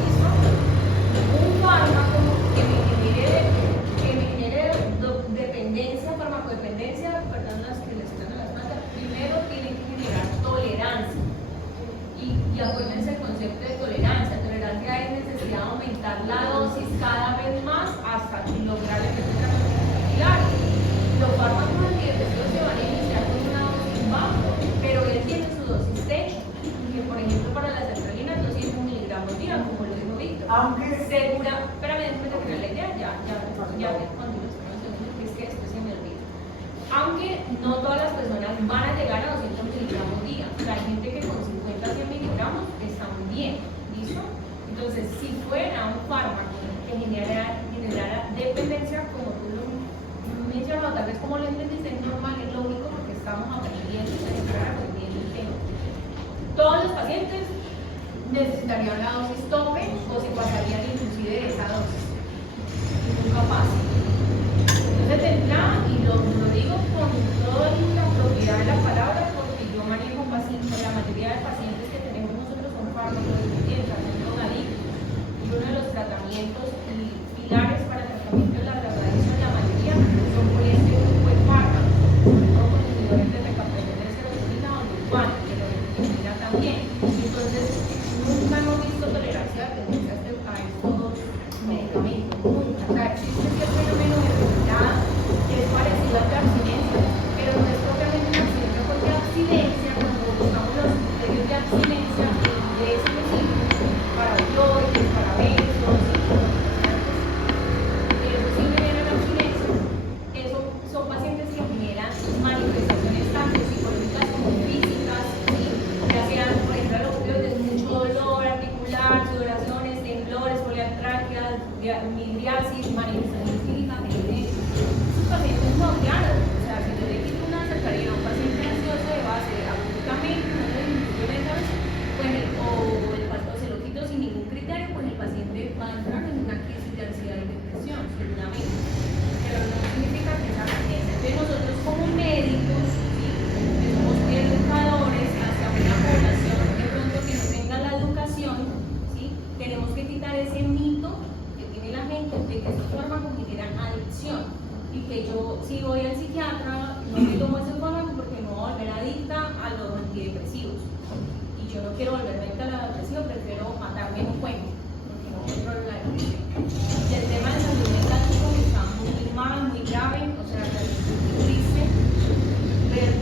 ¿Listo? Un fármaco que me genere dependencia, farmacodependencia, perdón, las que les están a las matas, primero tiene que generar tolerancia. Y acuérdense el concepto de tolerancia. Tolerancia es necesidad de aumentar la dosis cada vez más hasta lograr el efecto capilar. Los fármacos antidepresivos se van a iniciar con una dosis baja, pero él tiene su dosis techo, que por ejemplo para la sertralina 200 miligramos día, como lo dijo Víctor. Aunque. Segura, espérame, después de terminar la idea, ya continúo, que es que esto se me olvida. Aunque no todas las personas van a llegar a 200 miligramos día, o sea, hay gente que con 50 a 100 miligramos está muy bien, ¿listo? Entonces, si fuera un fármaco que generara dependencia, como tú lo mencionabas, tal vez como lo entendiste, es normal, es lógico porque estamos aprendiendo el tema. Todos los pacientes necesitarían la dosis tope o se pasarían inclusive de esa dosis. Nunca pasa. Entonces, de entrada, y lo digo con toda la propiedad de la palabra, porque yo manejo pacientes, la mayoría de pacientes que tenemos nosotros son fármacos dependientes, y uno de los tratamientos pilares para el tratamiento de la drogadicción, la mayoría son por este grupo de fármacos, sobre todo con inhibidores de recaptación de serotonina o glutamato, que lo determina también. existe cierto fenómeno de obesidad que es parecido al de abstinencia, pero no es propiamente un accidente porque abstinencia, cuando buscamos los criterios de abstinencia, de específicos, para opioides, para besos, eso sí genera la abstinencia. Eso son pacientes que generan manifestaciones tanto psicológicas como físicas, ¿sí? Ya sean, por ejemplo, los opioides, mucho dolor articular, sudoraciones, temblores, poliartralgias, midriasis, manifestaciones físicas, esos pacientes no, claro, o sea, si yo le quito una cercaría a un paciente ansioso de base, abruptamente, no le disminuyo lentamente, pues, o se lo quito sin ningún criterio, pues el paciente va a entrar en una crisis de ansiedad y depresión, seguramente. Pero no significa que esa abstinencia. Entonces nosotros como médicos, ¿sí? Que somos educadores hacia una población de pronto que no tenga la educación, ¿sí? Tenemos que quitar ese mito que tiene la gente de que estos fármacos generan adicción y que yo si voy al psiquiatra no me tomo ese fármaco porque me voy a volver adicta a los antidepresivos y yo no quiero volverme adicta a la depresión, prefiero matarme en un cuento porque no controlo la depresión. Y el tema de salud mental está muy mal, muy grave, o sea, es triste ver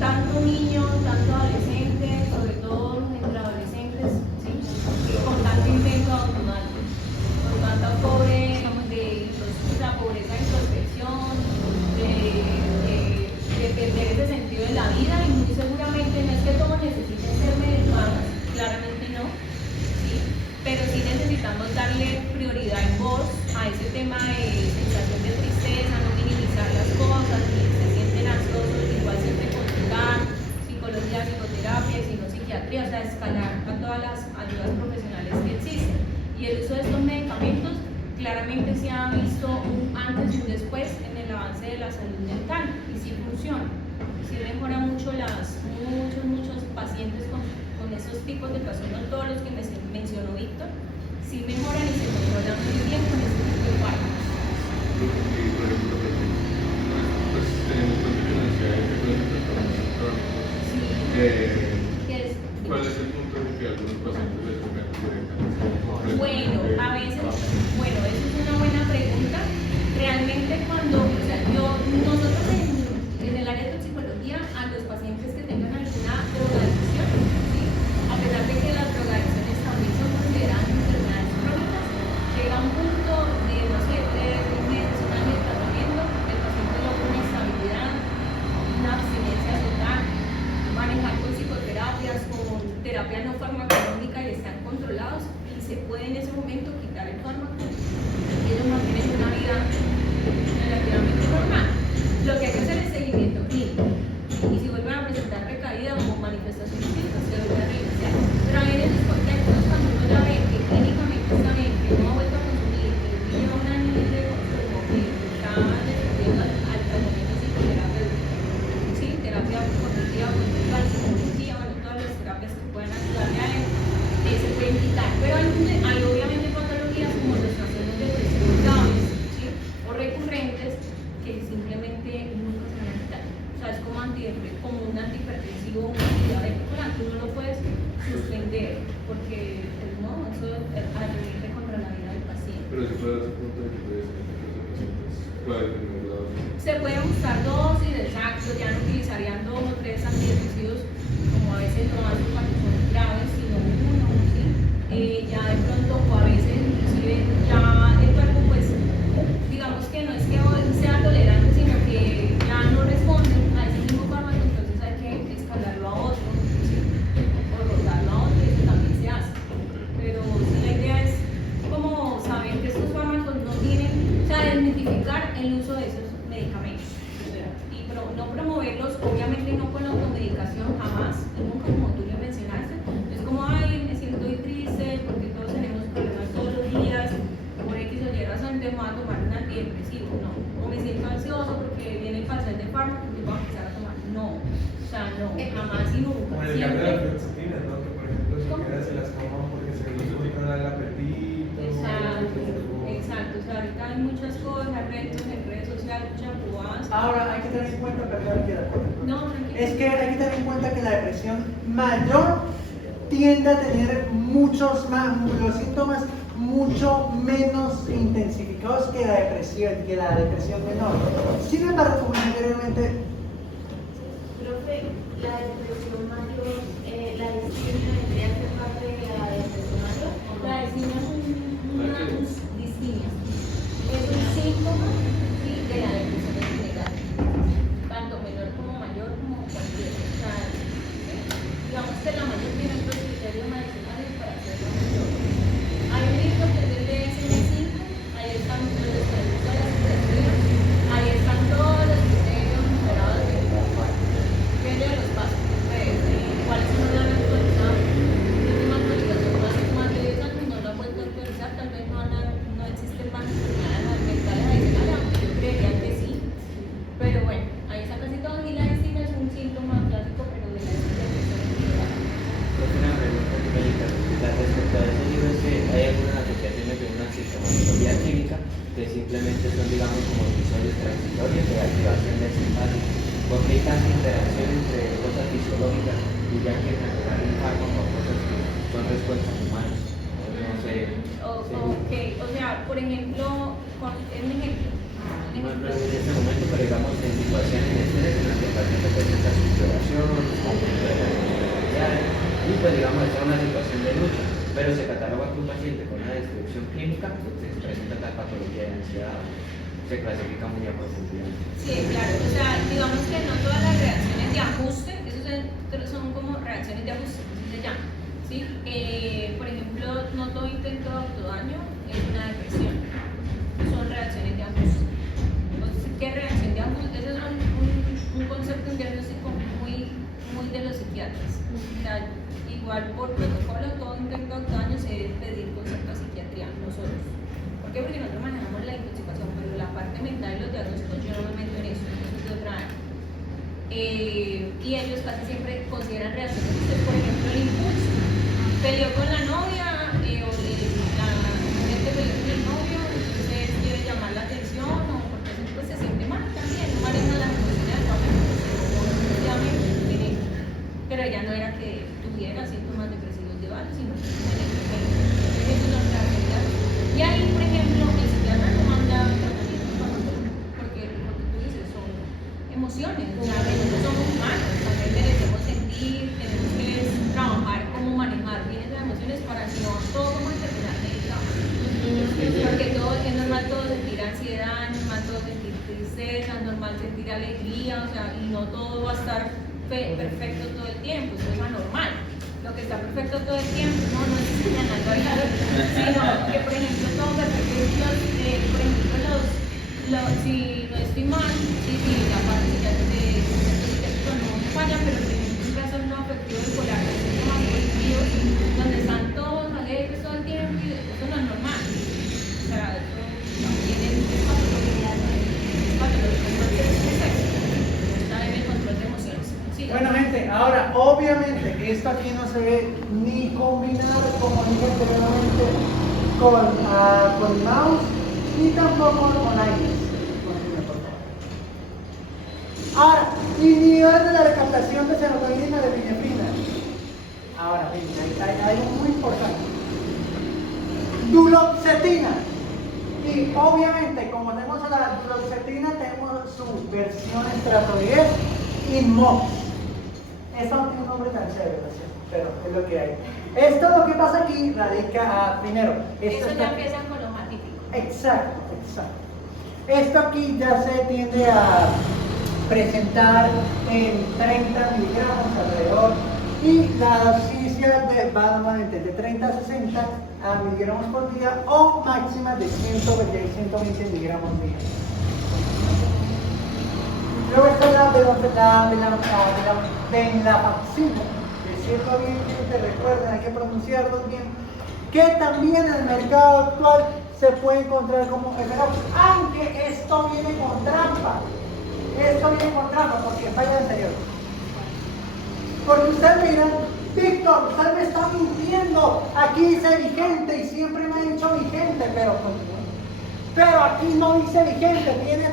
tanto niño, tanto adolescente, sobre todo entre adolescentes, ¿sí? Con tanto intento automático, con tanta la pobreza de introspección, de perder ese sentido de la vida y muy seguramente no es que todos necesiten ser medicados, claramente no, ¿sí? Pero sí necesitamos darle prioridad en voz a ese tema de sensación de tristeza, no minimizar las cosas, si se sienten ansiosos, igual siempre consultar, psicología, psicoterapia, y si no psiquiatría, o sea, escalar a todas las ayudas profesionales que existen. Y el uso de estos medicamentos claramente se ha visto un antes y un después en el avance de la salud mental y sí funciona, sí mejora muchos pacientes con esos tipos de trastornos, todos los que mencionó Víctor, sí mejoran y se controlan muy bien con este tipo de fármacos. Y por ejemplo, pues teniendo en cuenta que la ansiedad es de trastornos crónicos, ¿cuál es el punto de que algunos pacientes les tocan directamente? Bueno, a veces, bueno, eso es una buena pregunta. Realmente nosotros en el área de toxicología, a los pacientes que tengan alguna drogadicción, ¿sí? A pesar de que las drogadicciones también son consideradas enfermedades crónicas, llega un punto de, no sé, 3 meses, un año de tratamiento, el paciente logra una estabilidad, una abstinencia total, manejar con psicoterapias, con terapia no farmacológica y están controlados y se puede en ese momento quitar el fármaco y ellos mantienen una vida relativamente normal. Lo que hay que hacer es seguimiento clínico y si vuelven a presentar recaída o manifestaciones físicas se vuelve a reiniciar. Pero en esos contextos, cuando uno ya ve que clínicamente está bien, que no ha vuelto a consumir, que lleva un año de consumo, que está descendiendo al tratamiento psicoterapéutico, ¿sí? Terapia cognitiva, conductual, psicología, bueno, todas las terapias que puedan ayudarle a él, se pueden quitar. Pero hay obviamente patologías como los trastornos depresivos graves, ¿sí? O recurrentes que simplemente nunca se van a quitar. O sea, es como un antihipertensivo, un antidiabético, tú no lo puedes suspender porque pues, no, eso arremete contra la vida del paciente. Pero si fuera ese punto de que puede ser que los pacientes puedan disminuir la dosis. Se pueden usar dosis, exacto, ya no utilizarían 2 o 3 antidepresivos como a veces no hacen cuando son graves, sino uno, ¿sí? Ya de pronto, o a veces inclusive ya el cuerpo pues, digamos que no es que sea tolerante, sino que ya no responde a ese mismo fármaco, entonces hay que escalarlo a otro, ¿sí? O rotarlo a otro, y eso también se hace. Pero sí, la idea es como saber que estos fármacos no tienen, o sea, desmitificar el uso de esos medicamentos y no promoverlos, obviamente no con la automedicación, jamás, nunca, como tú le mencionaste. Es como, ay, me siento triste porque todos tenemos problemas todos los días, por X o Y razón, entonces me voy a tomar un antidepresivo, no. O me siento ansioso porque viene el parcial de fármaco y voy a empezar a tomar, no. O sea, no, jamás y nunca. Como en el caso de las fluoxetinas, ¿no? Que por ejemplo, si quieras se las toman porque se reduce el apetito. Exacto, o sea, ahorita hay muchas cosas, retos en redes sociales, muchas bobadas. Ahora hay que tener en cuenta, perdón, que de acuerdo. No, tranquilo. Es que hay que tener en cuenta que la depresión mayor tiende a tener los síntomas mucho menos intensificados que la depresión menor. Sin embargo, como dije anteriormente, Profe, la depresión mayor, la distimia debería ser parte de la depresión mayor. La distimia es distimia. Es un síntoma, ¿sí?, de la depresión en general, tanto menor como mayor como cualquiera. O sea, ¿sí? Digamos que la mayor tiene otros criterios adicionales para hacerlo mayor. Hay un libro que es el DSM-5, ahí están los estatutos de la psiquiatría, ahí están todos los criterios superados de los pasos, cuáles son los actualizados. La última actualización fue hace más de 10 años, no la han vuelto a actualizar, tal vez no existen más enfermedades mentales adicionales, aunque yo creería que sí. Pero bueno, ahí está casi todo, y la distimia es un síntoma clásico, pero de la depresión en general. Una pregunta médica respecto a ese libro es que hay algunas asociaciones de una sintomatología química que simplemente son, digamos, como episodios transitorios de activación del simpático, porque hay tanta interacción entre cosas fisiológicas y ya que generar un fármaco a cosas que son respuestas humanas. No sé. Ok, o sea, por ejemplo, es un ejemplo. No en este momento, pero digamos en situaciones de estrés en las que el paciente presenta sudoración, conflicto de las y pues digamos está en una situación de lucha, pero se cataloga que un paciente con una descripción clínica pues, presenta tal patología de ansiedad, se clasifica muy a profundidad. Sí, claro, o sea, digamos que no todas las reacciones de ajuste, esos son como reacciones de ajuste, así se llama, ¿sí? Por ejemplo, no todo intento de autodaño es una depresión, son reacciones de ajuste. Entonces, ¿qué reacción de ajuste? Ese es un concepto, un diagnóstico muy de los psiquiatras. O sea, igual por protocolo, todo intento de autodaño se debe pedir concepto a psiquiatría, nosotros. ¿Por qué? Porque nosotros manejamos la intoxicación, pero la parte mental y los diagnósticos yo no me meto en eso es de otra área. Y ellos casi siempre consideran reacciones, por ejemplo, el impulso. Peleó con la novia, o la gente peleó con el novio, entonces quiere llamar la atención, o porque pues, se siente mal también, no maneja las emociones adecuadamente, pero ella no era que tuviera síntomas depresivos de base, sino que eso no es la realidad. Y ahí, por ejemplo, el psiquiatra no manda tratamiento farmacológico, porque lo que tú dices son emociones, o sea, nosotros somos humanos, también merecemos sentir, tenemos que trabajar cómo manejar bien esas emociones para que no todo como enfermedad médica. Porque todo, es normal todo sentir ansiedad, es normal todo sentir tristeza, es normal sentir alegría, o sea, y no todo va a estar perfecto todo el tiempo, eso es anormal. Lo que está perfecto todo el tiempo, no es señalando ahí, sino que, por ejemplo, todo perfecto, por ejemplo, si no estoy mal, sí, la parte psiquiátrica no falla, pero por ejemplo, un trastorno afectivo bipolar, que son más positivos, donde están todos alegres todo el tiempo, y eso no es normal. O sea, eso también es patología, entonces es eso, está en el control de emociones. Sí. bueno gente, ahora obviamente esto aquí no se ve ni combinado como dije anteriormente con mouse ni tampoco con iris. Ahora, inhibidores de la recaptación de serotonina y de epinefrina. Ahora, hay algo muy importante. Duloxetina. Y obviamente, como tenemos la duloxetina, tenemos su versión estrato 10 y MOX. Esto no tiene un nombre tan chévere, pero es lo que hay. Esto lo que pasa aquí radica primero. Eso ya empieza con lo más típico. Exacto. Esto aquí ya se tiende a presentar en 30 miligramos alrededor y la dosis va normalmente de 30 a 60 miligramos por día o máxima de 120 miligramos día. Luego está la venlafaxina, decirlo bien, gente, recuerden, hay que pronunciarlo bien, que también en el mercado actual se puede encontrar como FLOX, aunque esto viene con trampa. Porque falla anterior. Porque usted me dirá, Víctor, usted me está mintiendo. Aquí dice vigente y siempre me ha dicho vigente, pero aquí no dice vigente, tiene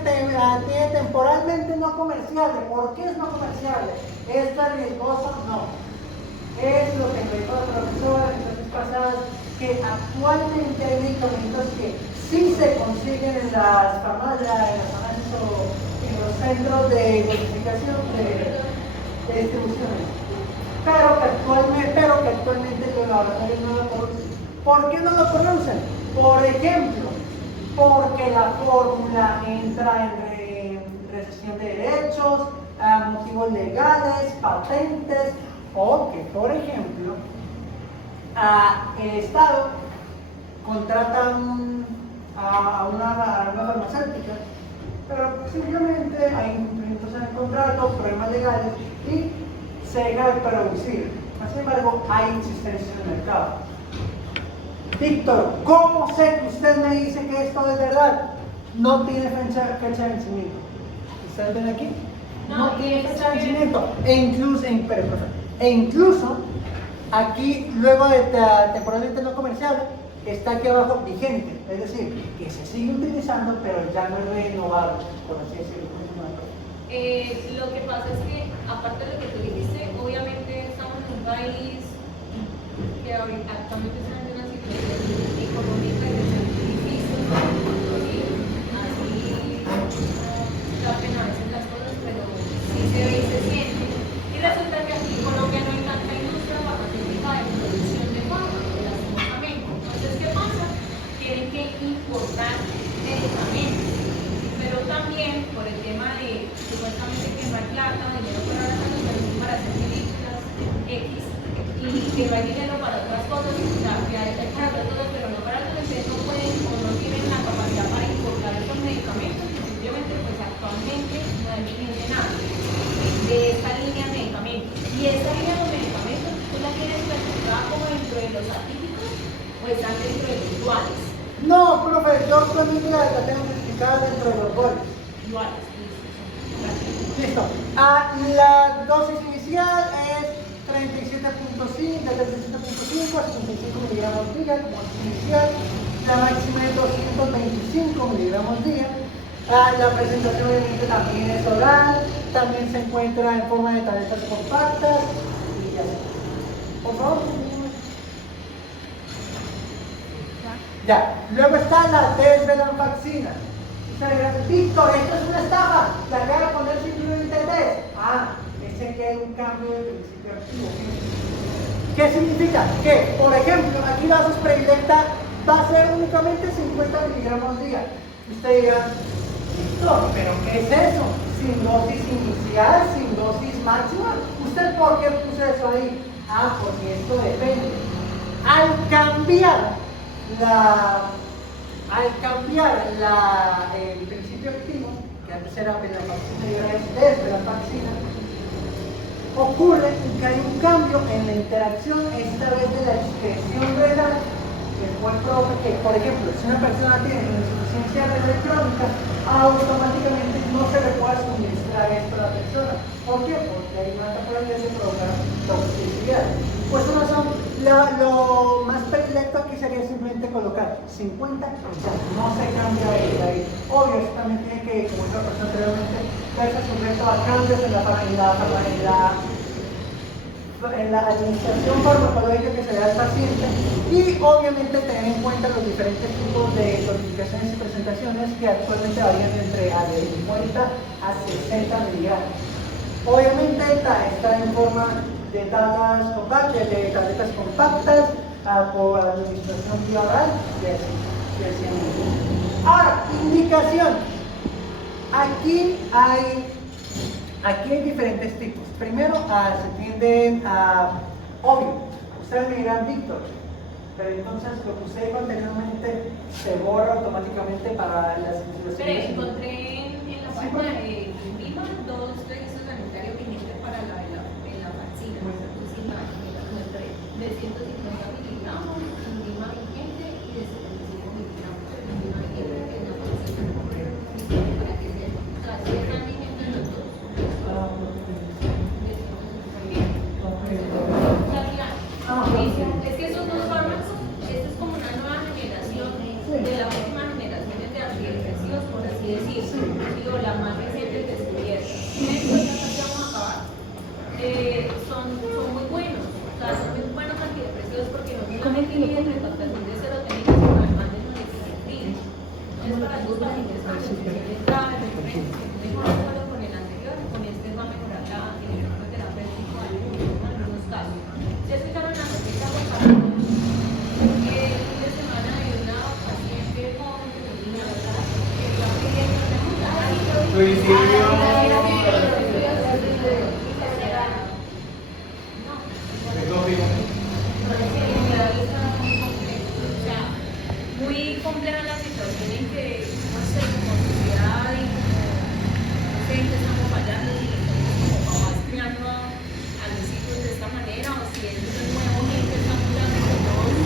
temporalmente no comerciable. ¿Por qué es no comerciable? ¿Es riesgoso? No. Es lo que me dijo la profesora en clases pasadas. que actualmente hay medicamentos que sí se consiguen en las farmacias, en las farmacias o en los centros de dosificación de distribución, pero que actualmente los laboratorios no lo producen. ¿Por qué no lo producen? Por ejemplo, porque la fórmula entra en recesión de derechos, motivos legales, patentes, o que, por ejemplo, el Estado contrata a una farmacéutica, pero simplemente hay incumplimientos en el contrato, problemas legales y se deja de producir. Sin embargo, hay existencia en el mercado. Víctor, ¿cómo sé que usted me dice que esto es verdad? No tiene fecha de vencimiento. ¿Ustedes ven aquí? No tiene fecha de vencimiento. E incluso aquí, luego de temporalmente no comercial, está aquí abajo vigente. Es decir, que se sigue utilizando, pero ya no es renovable, por así decirlo. Lo que pasa es que, aparte de lo que tú dijiste, obviamente estamos en un país que actualmente está en una situación económica y difícil, ¿sí? Así da pena a veces las cosas, pero sí se ve y se siente. Y resulta que aquí en Colombia no hay tanta industria farmacéutica de producción de fármacos, lastimosamente. Entonces, ¿qué pasa? Tienen que importar medicamentos, pero también por el tema de supuestamente que no hay plata, dinero para las producciones, para hacer películas X, y que no hay dinero para otras cosas, o sea, que hay para otras cosas, pero no para otras, entonces no pueden o no tienen la capacidad para importar estos medicamentos, y simplemente pues actualmente no hay vigente nada de esta línea de medicamentos. Y esta línea de medicamentos, ¿tú la tienes clasificada como dentro de los atípicos o están dentro de los duales? No, profe, yo actualmente la tengo clasificada dentro de los bolis. Duales, Listo. La dosis inicial es 37.5, de 37.5 a 75 miligramos día como dosis inicial. La máxima es 225 miligramos día. La presentación obviamente también es oral, también se encuentra en forma de tabletas compactas y ya está. Por favor. Ya, luego está la desvenlafaxina. Ustedes dirán, Víctor, esto es una estafa, la voy a poner simplemente des. Es que hay un cambio de principio activo. ¿Qué significa? Que, por ejemplo, aquí la dosis predilecta va a ser únicamente 50 miligramos día. Usted dirá, Víctor, ¿pero qué es eso? Sin dosis inicial, sin dosis máxima. ¿Usted por qué puso eso ahí? Porque esto depende. Al cambiar el principio activo, que antes era venlafaxina y ahora es desvenlafaxina, ocurre que hay un cambio en la interacción, esta vez de la excreción renal, que puede provocar que, por ejemplo, si una persona tiene insuficiencia renal crónica, automáticamente no se le puede suministrar esto a la persona. ¿Por qué? Porque hay una probabilidad de provocar toxicidad. Pues una razón, lo más predilecto aquí sería simplemente colocar 50, ya no se cambia de ahí. Obvio, esto también tiene que, como dijo la persona anteriormente, verse sujeto a cambios en la administración farmacológica que se da al paciente y obviamente tener en cuenta los diferentes tipos de dosificaciones y presentaciones que actualmente varían entre de 50 a 60 miligramos. Obviamente está en forma de tabletas compactas por administración vía oral y así. Ahora, indicación. Aquí hay diferentes tipos. Primero, se tienden a obvio. Ustedes me dirán, Víctor, pero entonces lo que usted dijo anteriormente se borra automáticamente para las Pero investigaciones. encontré en la página de Vima 2 registros sanitarios vigentes para la vaccina. De 150 miligramos, Vima vigente y de 75 miligramos. Vima vigente que es la vaccina. Para que se están vigentes los dos. Es que esos dos fármacos, esto es como una nueva generación de la última generación de antidepresivos, por así decirlo, digo, la más reciente que descubierta. Estos ya vamos a acabar. Son muy buenos, o sea, son muy buenos antidepresivos porque no solamente inhiben el contacto está mejor solo con el anterior, con este va a mejorar el efecto terapéutico en algunos casos. ¿Se escucharon la receta, por favor? Porque el fin de semana hay una paciente con ¿verdad? Que iba pidiendo una muy compleja la situación en que, no sé, como sociedad y como gente estamos fallando y como papás criando a los hijos de esta manera, o si es un nuevo gente estamos dando como,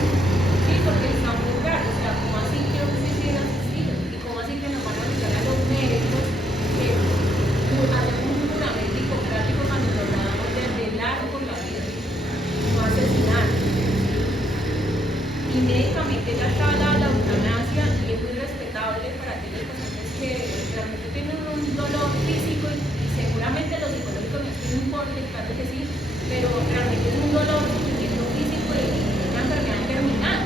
sí, porque está muy raro, o sea, como así quiero que se sigan asistidos y como así que nos van a ayudar a los médicos que hacemos un juramento hipocrático cuando nos damos de velar por la vida, no asesinar. Y médicamente ya está la eutanasia y es muy respetable para aquellos pacientes que realmente tienen un dolor físico y seguramente los psicológicos no es un importe, claro que sí, pero realmente es un dolor, sufrimiento físico y una enfermedad terminal,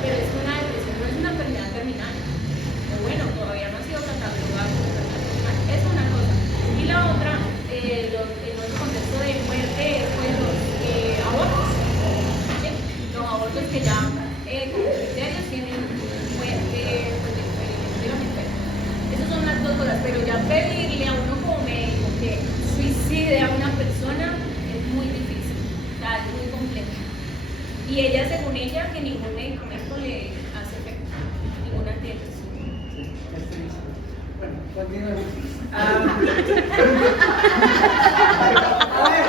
pero es una depresión, no es una enfermedad terminal. Pero bueno, todavía no ha sido catalogada como enfermedad terminal, es una cosa. Y la otra, en otro contexto de muerte, pues los abortos, ¿sí? Los abortos que ya con criterios tienen muerte, pues definitivamente. Esas son las dos cosas, pero ya pedirle a uno como médico que suicide a una persona es muy difícil, o sea, es muy complejo. Y ella, según ella, que ningún medicamento le hace efecto, ninguna antidepresiva. Bueno, continuemos. A ver,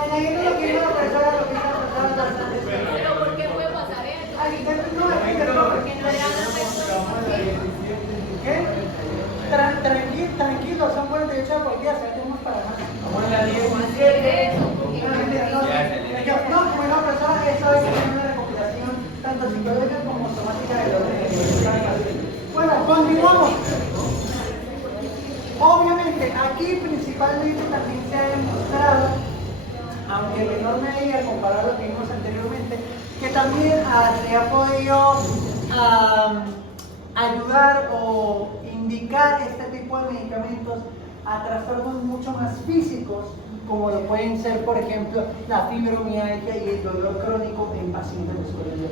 añadiendo lo que iba a pasar, bastante. Pero ¿por qué puede pasar eso? Porque no le dan efecto. ¿Qué? Tranquilo, son 48 por día, tenemos para más. Vamos a la 10. No, como una persona, eso hay que tener una recopilación tanto psicológica como somática de los Bueno, continuamos. Obviamente, aquí principalmente también se ha demostrado, aunque en menor medida comparado a lo que vimos anteriormente, que también se ha podido ayudar o indicar este tipo de medicamentos a trastornos mucho más físicos, como lo pueden ser, por ejemplo, la fibromialgia y el dolor crónico en pacientes de sueño.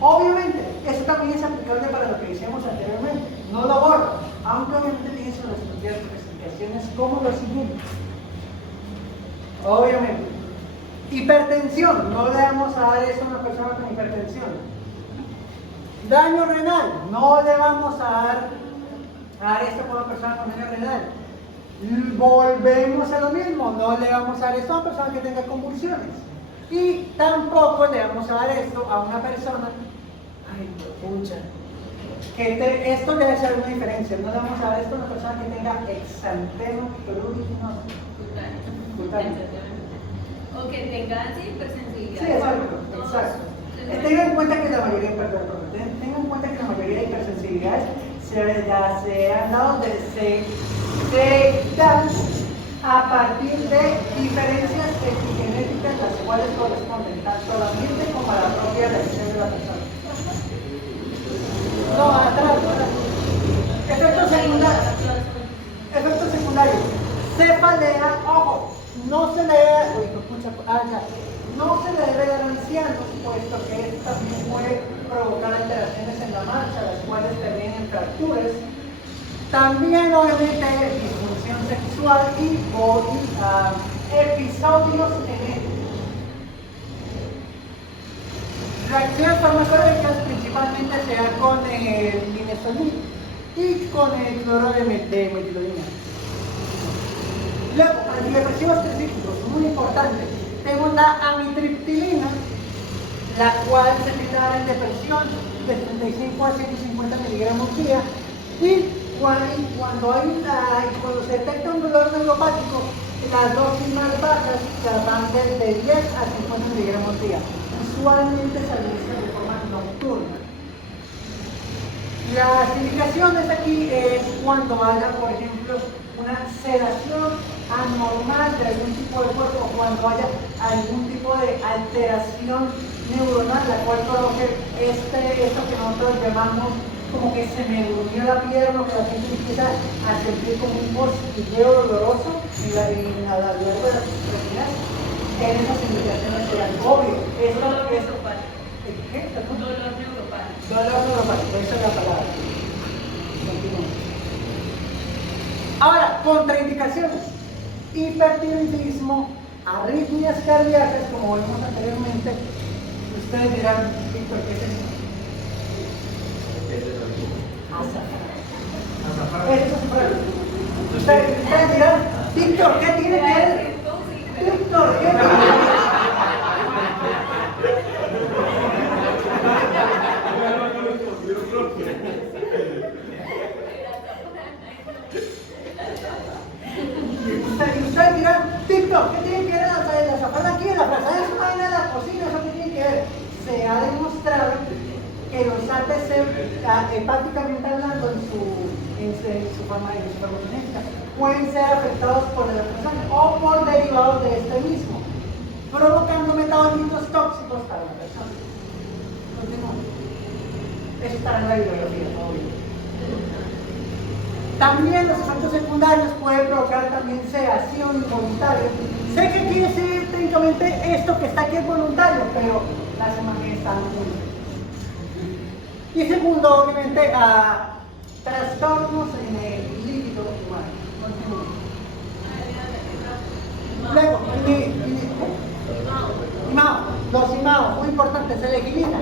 Obviamente, eso también es aplicable para lo que decíamos anteriormente, no lo aborto, aunque obviamente tiene sus respectivas especificaciones como lo siguiente. Obviamente, hipertensión, no le vamos a dar eso a una persona con hipertensión. Daño renal, no le vamos a dar esto a una persona con daño renal. Volvemos a lo mismo, no le vamos a dar esto a una persona que tenga convulsiones. Y tampoco le vamos a dar esto a una persona, esto debe ser una diferencia, no le vamos a dar esto a una persona que tenga exantema pruriginoso. O que tenga hipersensibilidad. Sí, exacto. Tengan en cuenta que la mayoría, tengan en cuenta que la mayoría de hipersensibilidades se han dado se dan a partir de diferencias epigenéticas, las cuales corresponden tanto al ambiente como a la propia reacción de la persona. No, atrás. Efectos secundarios. Cefalea, ojo, no se le debe dar a ancianos, puesto que esto también puede provocar alteraciones en la marcha, las cuales terminan en fracturas. También, obviamente, disfunción sexual y episodios genéticos. Reacciones farmacológicas principalmente se dan con el minestrone y con el cloro de metilodina. Luego, antidepresivos específicos, muy importante. Tenemos la amitriptilina, la cual se utiliza en depresión de 35 a 150 miligramos día. Y cuando se detecta un dolor neuropático, las dosis más bajas se van de 10 a 50 miligramos día. Usualmente se administra de forma nocturna. Las indicaciones aquí es cuando haya, por ejemplo, una sedación anormal de algún tipo de cuerpo o cuando haya algún tipo de alteración neuronal, la cual produce esto que nosotros llamamos como que se me durmió la pierna, que la gente empieza a sentir como un cosquilleo doloroso en la largo de las extremidades. En esas indicaciones serán obvio. Dolor neuropático. ¿Qué? Dolor neuropático. Dolor neuropático, esa es la palabra. Continuamos. Ahora, contraindicaciones. Hipertiroidismo, arritmias cardíacas, como vimos anteriormente. Ustedes dirán, Víctor, ¿qué es eso? Ustedes dirán, Víctor, ¿qué tiene que ver? Víctor, ¿qué tiene que ver? Ustedes dirán, Víctor, ¿qué tiene que ver la zapata aquí? La plaza de su vaina de la cocina, ¿eso qué tiene que ver? Se ha demostrado que los ATC, hepáticamente hablando, en su farmacogenética, pueden ser afectados por el sangre o por derivados de este mismo, provocando metabolitos tóxicos para la persona. Continuamos. Eso estará en la bibliografía, obvio. También los efectos secundarios pueden provocar también sedación involuntaria. Sé que quiere decir técnicamente esto que está aquí es voluntario, pero las imágenes están muy. Y segundo, obviamente, trastornos en el líquido humano. Luego, los imaos, muy importante, selequilina.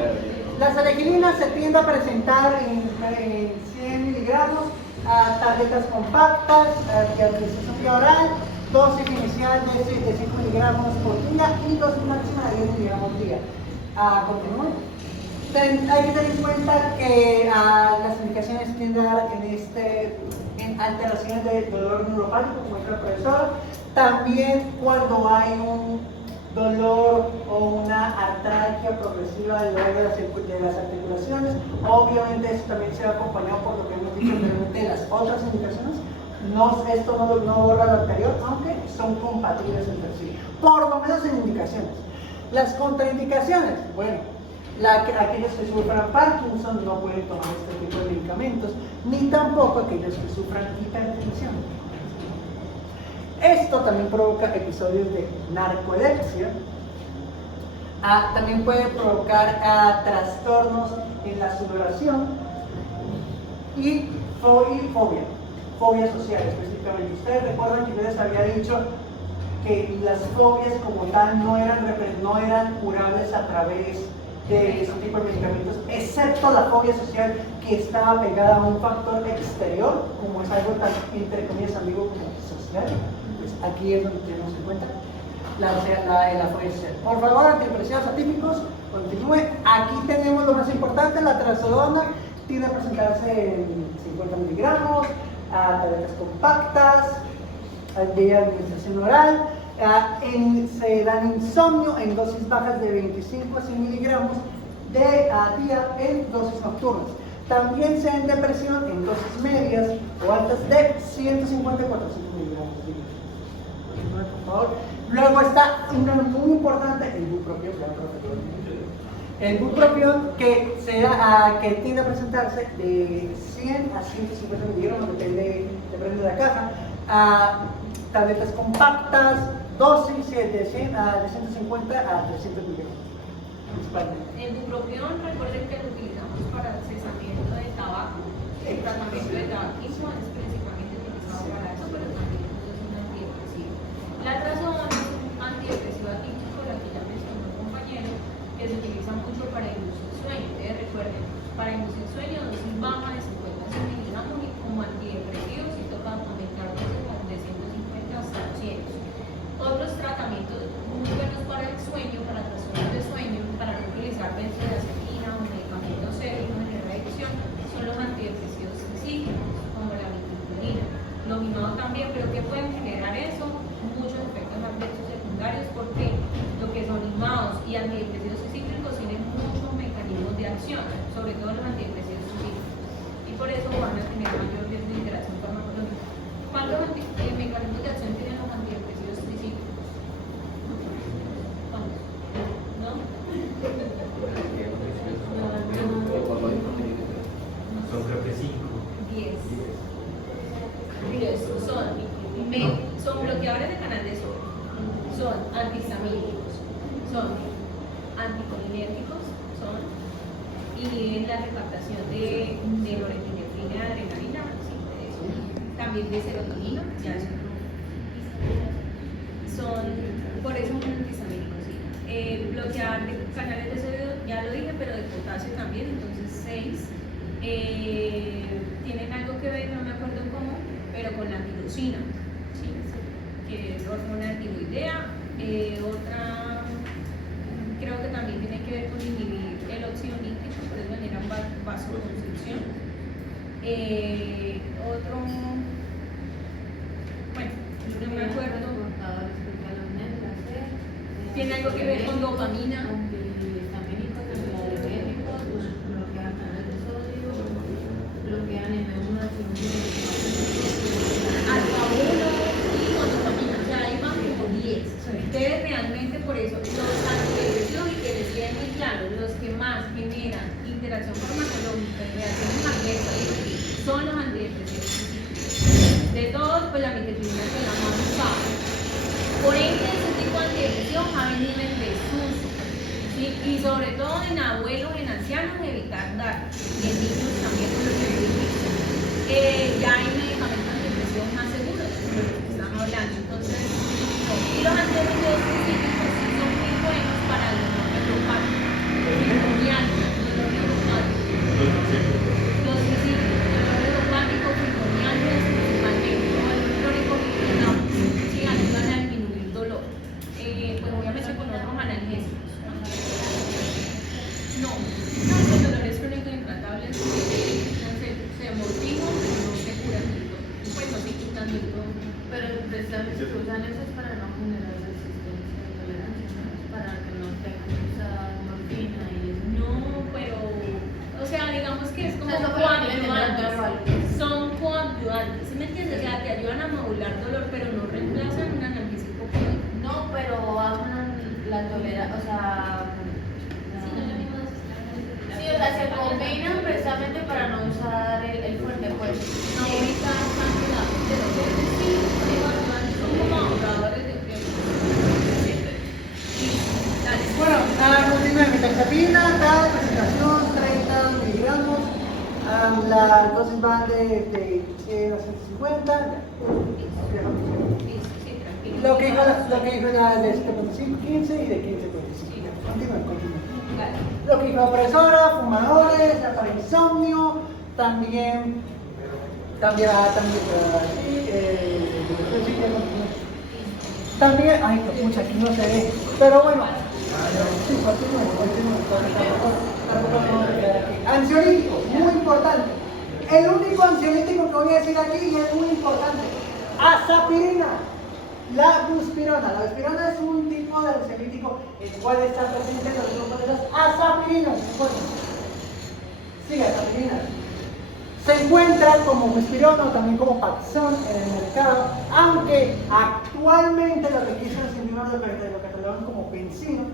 La selequilina se tiende a presentar en 100 miligramos, tabletas compactas, de administración vía oral, dosis inicial de 5 miligramos por día y dosis máxima de 10 miligramos día. Continuamos. Hay que tener en cuenta que las indicaciones tienden a dar en alteraciones de dolor neuropático, como dijo el profesor. También cuando hay un dolor o una artralgia progresiva a lo largo de las articulaciones. Obviamente esto también se va acompañado por lo que hemos dicho anteriormente de las otras indicaciones. Esto no borra lo anterior, aunque son compatibles entre sí, por lo menos en indicaciones. Las contraindicaciones, bueno, aquellos que sufran Parkinson no pueden tomar este tipo de medicamentos, ni tampoco aquellos que sufran hipertensión. Esto también provoca episodios de narcolepsia. También puede provocar trastornos en la sudoración y fobia social específicamente. Ustedes recuerdan que yo les había dicho que las fobias como tal no eran curables a través de ese tipo de medicamentos, excepto la fobia social que estaba pegada a un factor exterior, como es algo tan, entre comillas, ambiguo como social. Pues aquí es donde tenemos en cuenta la fobia social. Por favor, antidepresivos atípicos, continúe. Aquí tenemos lo más importante, la trazodona tiende a presentarse en 50 miligramos, tabletas compactas, de administración oral. Se dan insomnio en dosis bajas de 25 a 100 miligramos de día en dosis nocturnas. También se dan depresión en dosis medias o altas de 150 a 400 miligramos. Por favor. Luego está una muy importante, el bupropión. El bupropión que tiende a presentarse de 100 a 150 miligramos, depende de la caja. Tabletas compactas, dosis de 150 a 300 miligramos. El bupropión, recuerden que lo utilizamos para el cesamiento de tabaco. El tratamiento de tabaquismo es principalmente utilizado para eso, pero también es un antidepresivo. La trazodona es un antidepresivo atípico, la que ya mencionó el compañero, que se utiliza mucho para inducir sueño. Ustedes recuerden, para inducir sueño, dosis baja de 50 a 100 miligramos y como antidepresivo si toca aumentar de 150 hasta 200. Otros tratamientos muy buenos para el sueño, para trastornos de sueño, para no utilizar benzodiazepina o medicamentos serios en general de adicción, son los antidepresivos cíclicos, como la mitriptilina. Lo mismo también, pero ¿qué pueden generar eso? Muchos efectos adversos secundarios, porque lo que son imados y antidepresivos cíclicos tienen muchos mecanismos de acción, sobre todo los antidepresivos cíclicos, y por eso van a tener mayor riesgo de interacción farmacológica. ¿Cuántos mecanismos de acción tienen los antidepresivos cíclicos? ¿Cuántos? ¿No? antihistamínicos, son anticolinérgicos, inhiben la recaptación de norepinefrina, de adrenalina, sí, de eso. También de serotonina, ya eso por eso son antihistamínicos, sí. Bloquear de canales de sodio, ya lo dije, pero de potasio también, entonces 6. Tienen algo que ver, no me acuerdo cómo, pero con la tirosina, ¿sí? Que es hormona tiroidea. Otra, creo que también tiene que ver con inhibir el óxido nítrico, por eso genera vasoconstricción. Otro, bueno, no me acuerdo. Tiene algo que ver con dopamina. Alfa 1 y con dopamina, o sea, ahí van como 10. Ustedes realmente por eso, los antidepresivos, y que les quede muy claro, los que más generan interacción farmacológica y reacciones adversas son los antidepresivos. De todos, pues la mitetrina es la más usada. Por ende, este tipo de antidepresión ha venido en desuso, ¿sí? Y sobre todo en abuelos, en ancianos, evitar dar. En niños también, por lo que yo dije. Ya hay medicamentos antidepresivos más seguros, de lo que estamos hablando. Entonces, y los antidepresivos específicos sí son muy buenos para el dolor neuropático, fibromíalgia, dolor neuropático. Los específicos, dolor neuropático, fibromialgia, principalmente, o el crónico fibromíalgico, sí, ayudan a disminuir dolor. Pues obviamente con otros analgésicos. No, el dolor es crónico intratable, se amortigua, pero no se cura del todo. Pues no se quitan del todo. Pero precisamente usan eso es para no generar resistencia y tolerancia, ¿no? Para que no tengan que usar morfina y eso. No, pero, o sea, digamos que es como O sea, no coadyuvantes. Son coadyuvantes, ¿sí me entiendes? O sea, te ayudan a modular dolor, pero no reemplazan un analgésico crónico. No, pero bajan la tolerancia, o sea. Sí, o sea, se combinan precisamente para no usar el fuerte, pues. No evitar tanto la pero sí, son como ahorradores de tiempo. Dale. Bueno, a continuación, mitaxapina, cada presentación 30 miligramos. Las dosis van de 100 a 150. Listo, sí, tranquilo. Lo que dijo la de 7.5, 15 y de 15.5. Continúa. Vale. Lo que dijo la profesora, fumadores, para insomnio, también también, ay, pucha, aquí no se ve, pero bueno, sí, ansiolítico, muy importante. El único ansiolítico que voy a decir aquí y es muy importante, azapirina. La buspirona. La buspirona es un tipo de ansiolítico el cual está presente en los grupos de las azapirinas. Sí, azapirinas. Se encuentra como buspirona o también como Paxón en el mercado, aunque actualmente los registros científicos lo catalogan como benzino,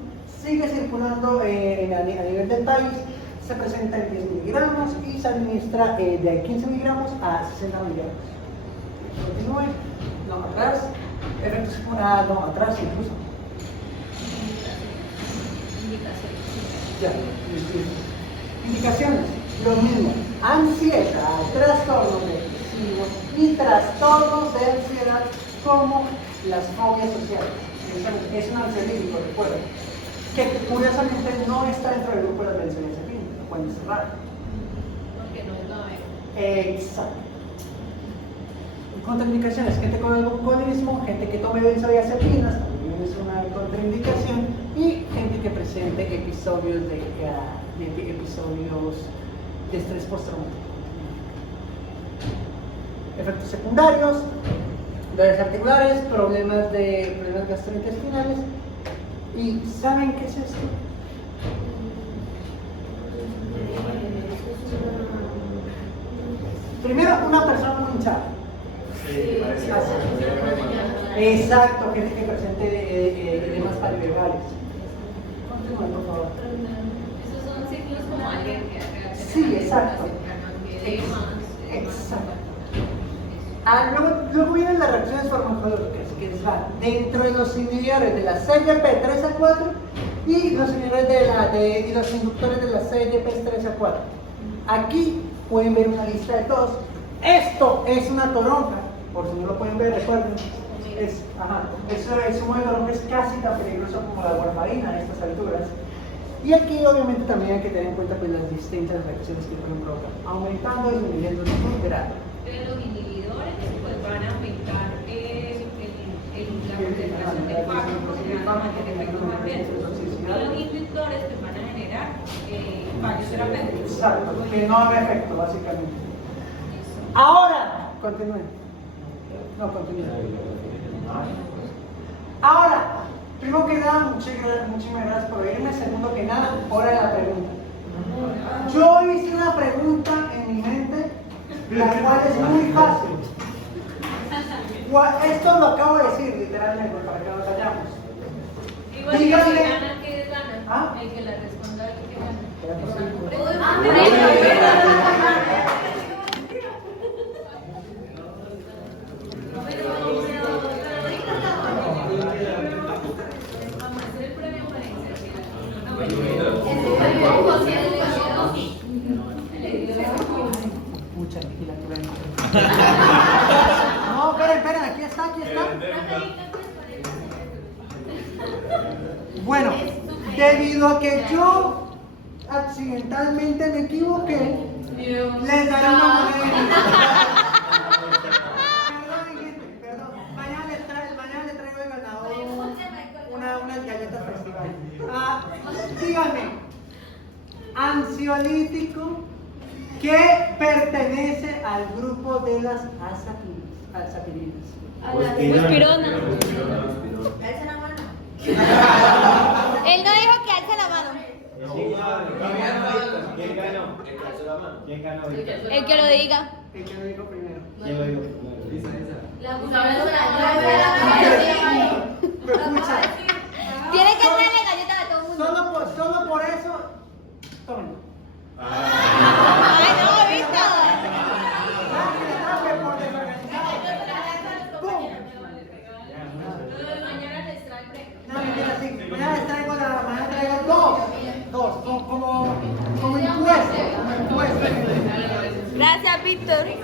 sigue circulando a nivel del país. Se presenta en 10 miligramos y se administra de 15 miligramos a 60 miligramos. Continúe, no atrás. Efectos no, atrás incluso. Ya, indicaciones, lo mismo. Ansiedad, trastornos depresivos y trastornos de ansiedad como las fobias sociales. Es un ansiolítico, recuerden, que curiosamente no está dentro del grupo de las benzodiazepinas, lo cual es raro. Porque no es la Exacto. Contraindicaciones, gente con alcoholismo, gente que tome benzodiazepinas, también es una contraindicación, y gente que presente episodios de estrés postraumático. Efectos secundarios, dolores articulares, problemas gastrointestinales. ¿Y saben qué es esto? Primero, una persona muy hinchada. Exacto, gente que presente edemas periverbales. Continúen, por favor. Esos son signos como alergia, reacciones Sí, exacto. edemas, Exacto. Luego vienen las interacciones farmacológicas que están dentro de los inhibidores de la CYP 3 a 4 y los inhibidores y los inductores de la CYP 3 a 4. Aquí pueden ver una lista de todos. Esto es una toronja, por si no lo pueden ver, recuerden. Es un modelo que es casi tan peligroso como la warfarina a estas alturas. Y aquí obviamente también hay que tener en cuenta pues, las distintas reacciones que pueden provocar, aumentando y disminuyendo su grado. Pero los inhibidores pues, van a aumentar la concentración de fármacos y van a mantener efectos más densos. Y los inductores pues, van a generar fallos terapéuticos. Exacto, que no haga efecto básicamente. Ahora, continúen. No, continúen. Ahora, primero que nada, muchísimas gracias por oírme. Segundo que nada, hora de la pregunta. Yo hice una pregunta en mi mente, la cual es muy fácil. Esto lo acabo de decir literalmente para que nos vayamos. Igual que Díganme. el que gana, que gana. ¿Ah? El que la responda, el que gana. Vamos a hacer el premio para Mucha legislatura. No, esperen, aquí está. Bueno, debido a que yo accidentalmente me equivoqué, les daré una moneda. Perdón. Mañana le traigo al ganador unas galletas festival. Díganme, ansiolítico que pertenece al grupo de las azapirinas. Buspirona. Él no dijo que alce la mano. ¿Quién ganó? El que lo diga. El que lo dijo primero. ¿Quién lo dijo? Escucha, Tiene que traerle galletas a todo el mundo. solo por eso, tomen. Ay, no, Víctor. Por desorganizado. ¡Pum! mañana les trae premio. No, mentira, sí. Mañana traigo dos, como impuesto. Gracias, Víctor.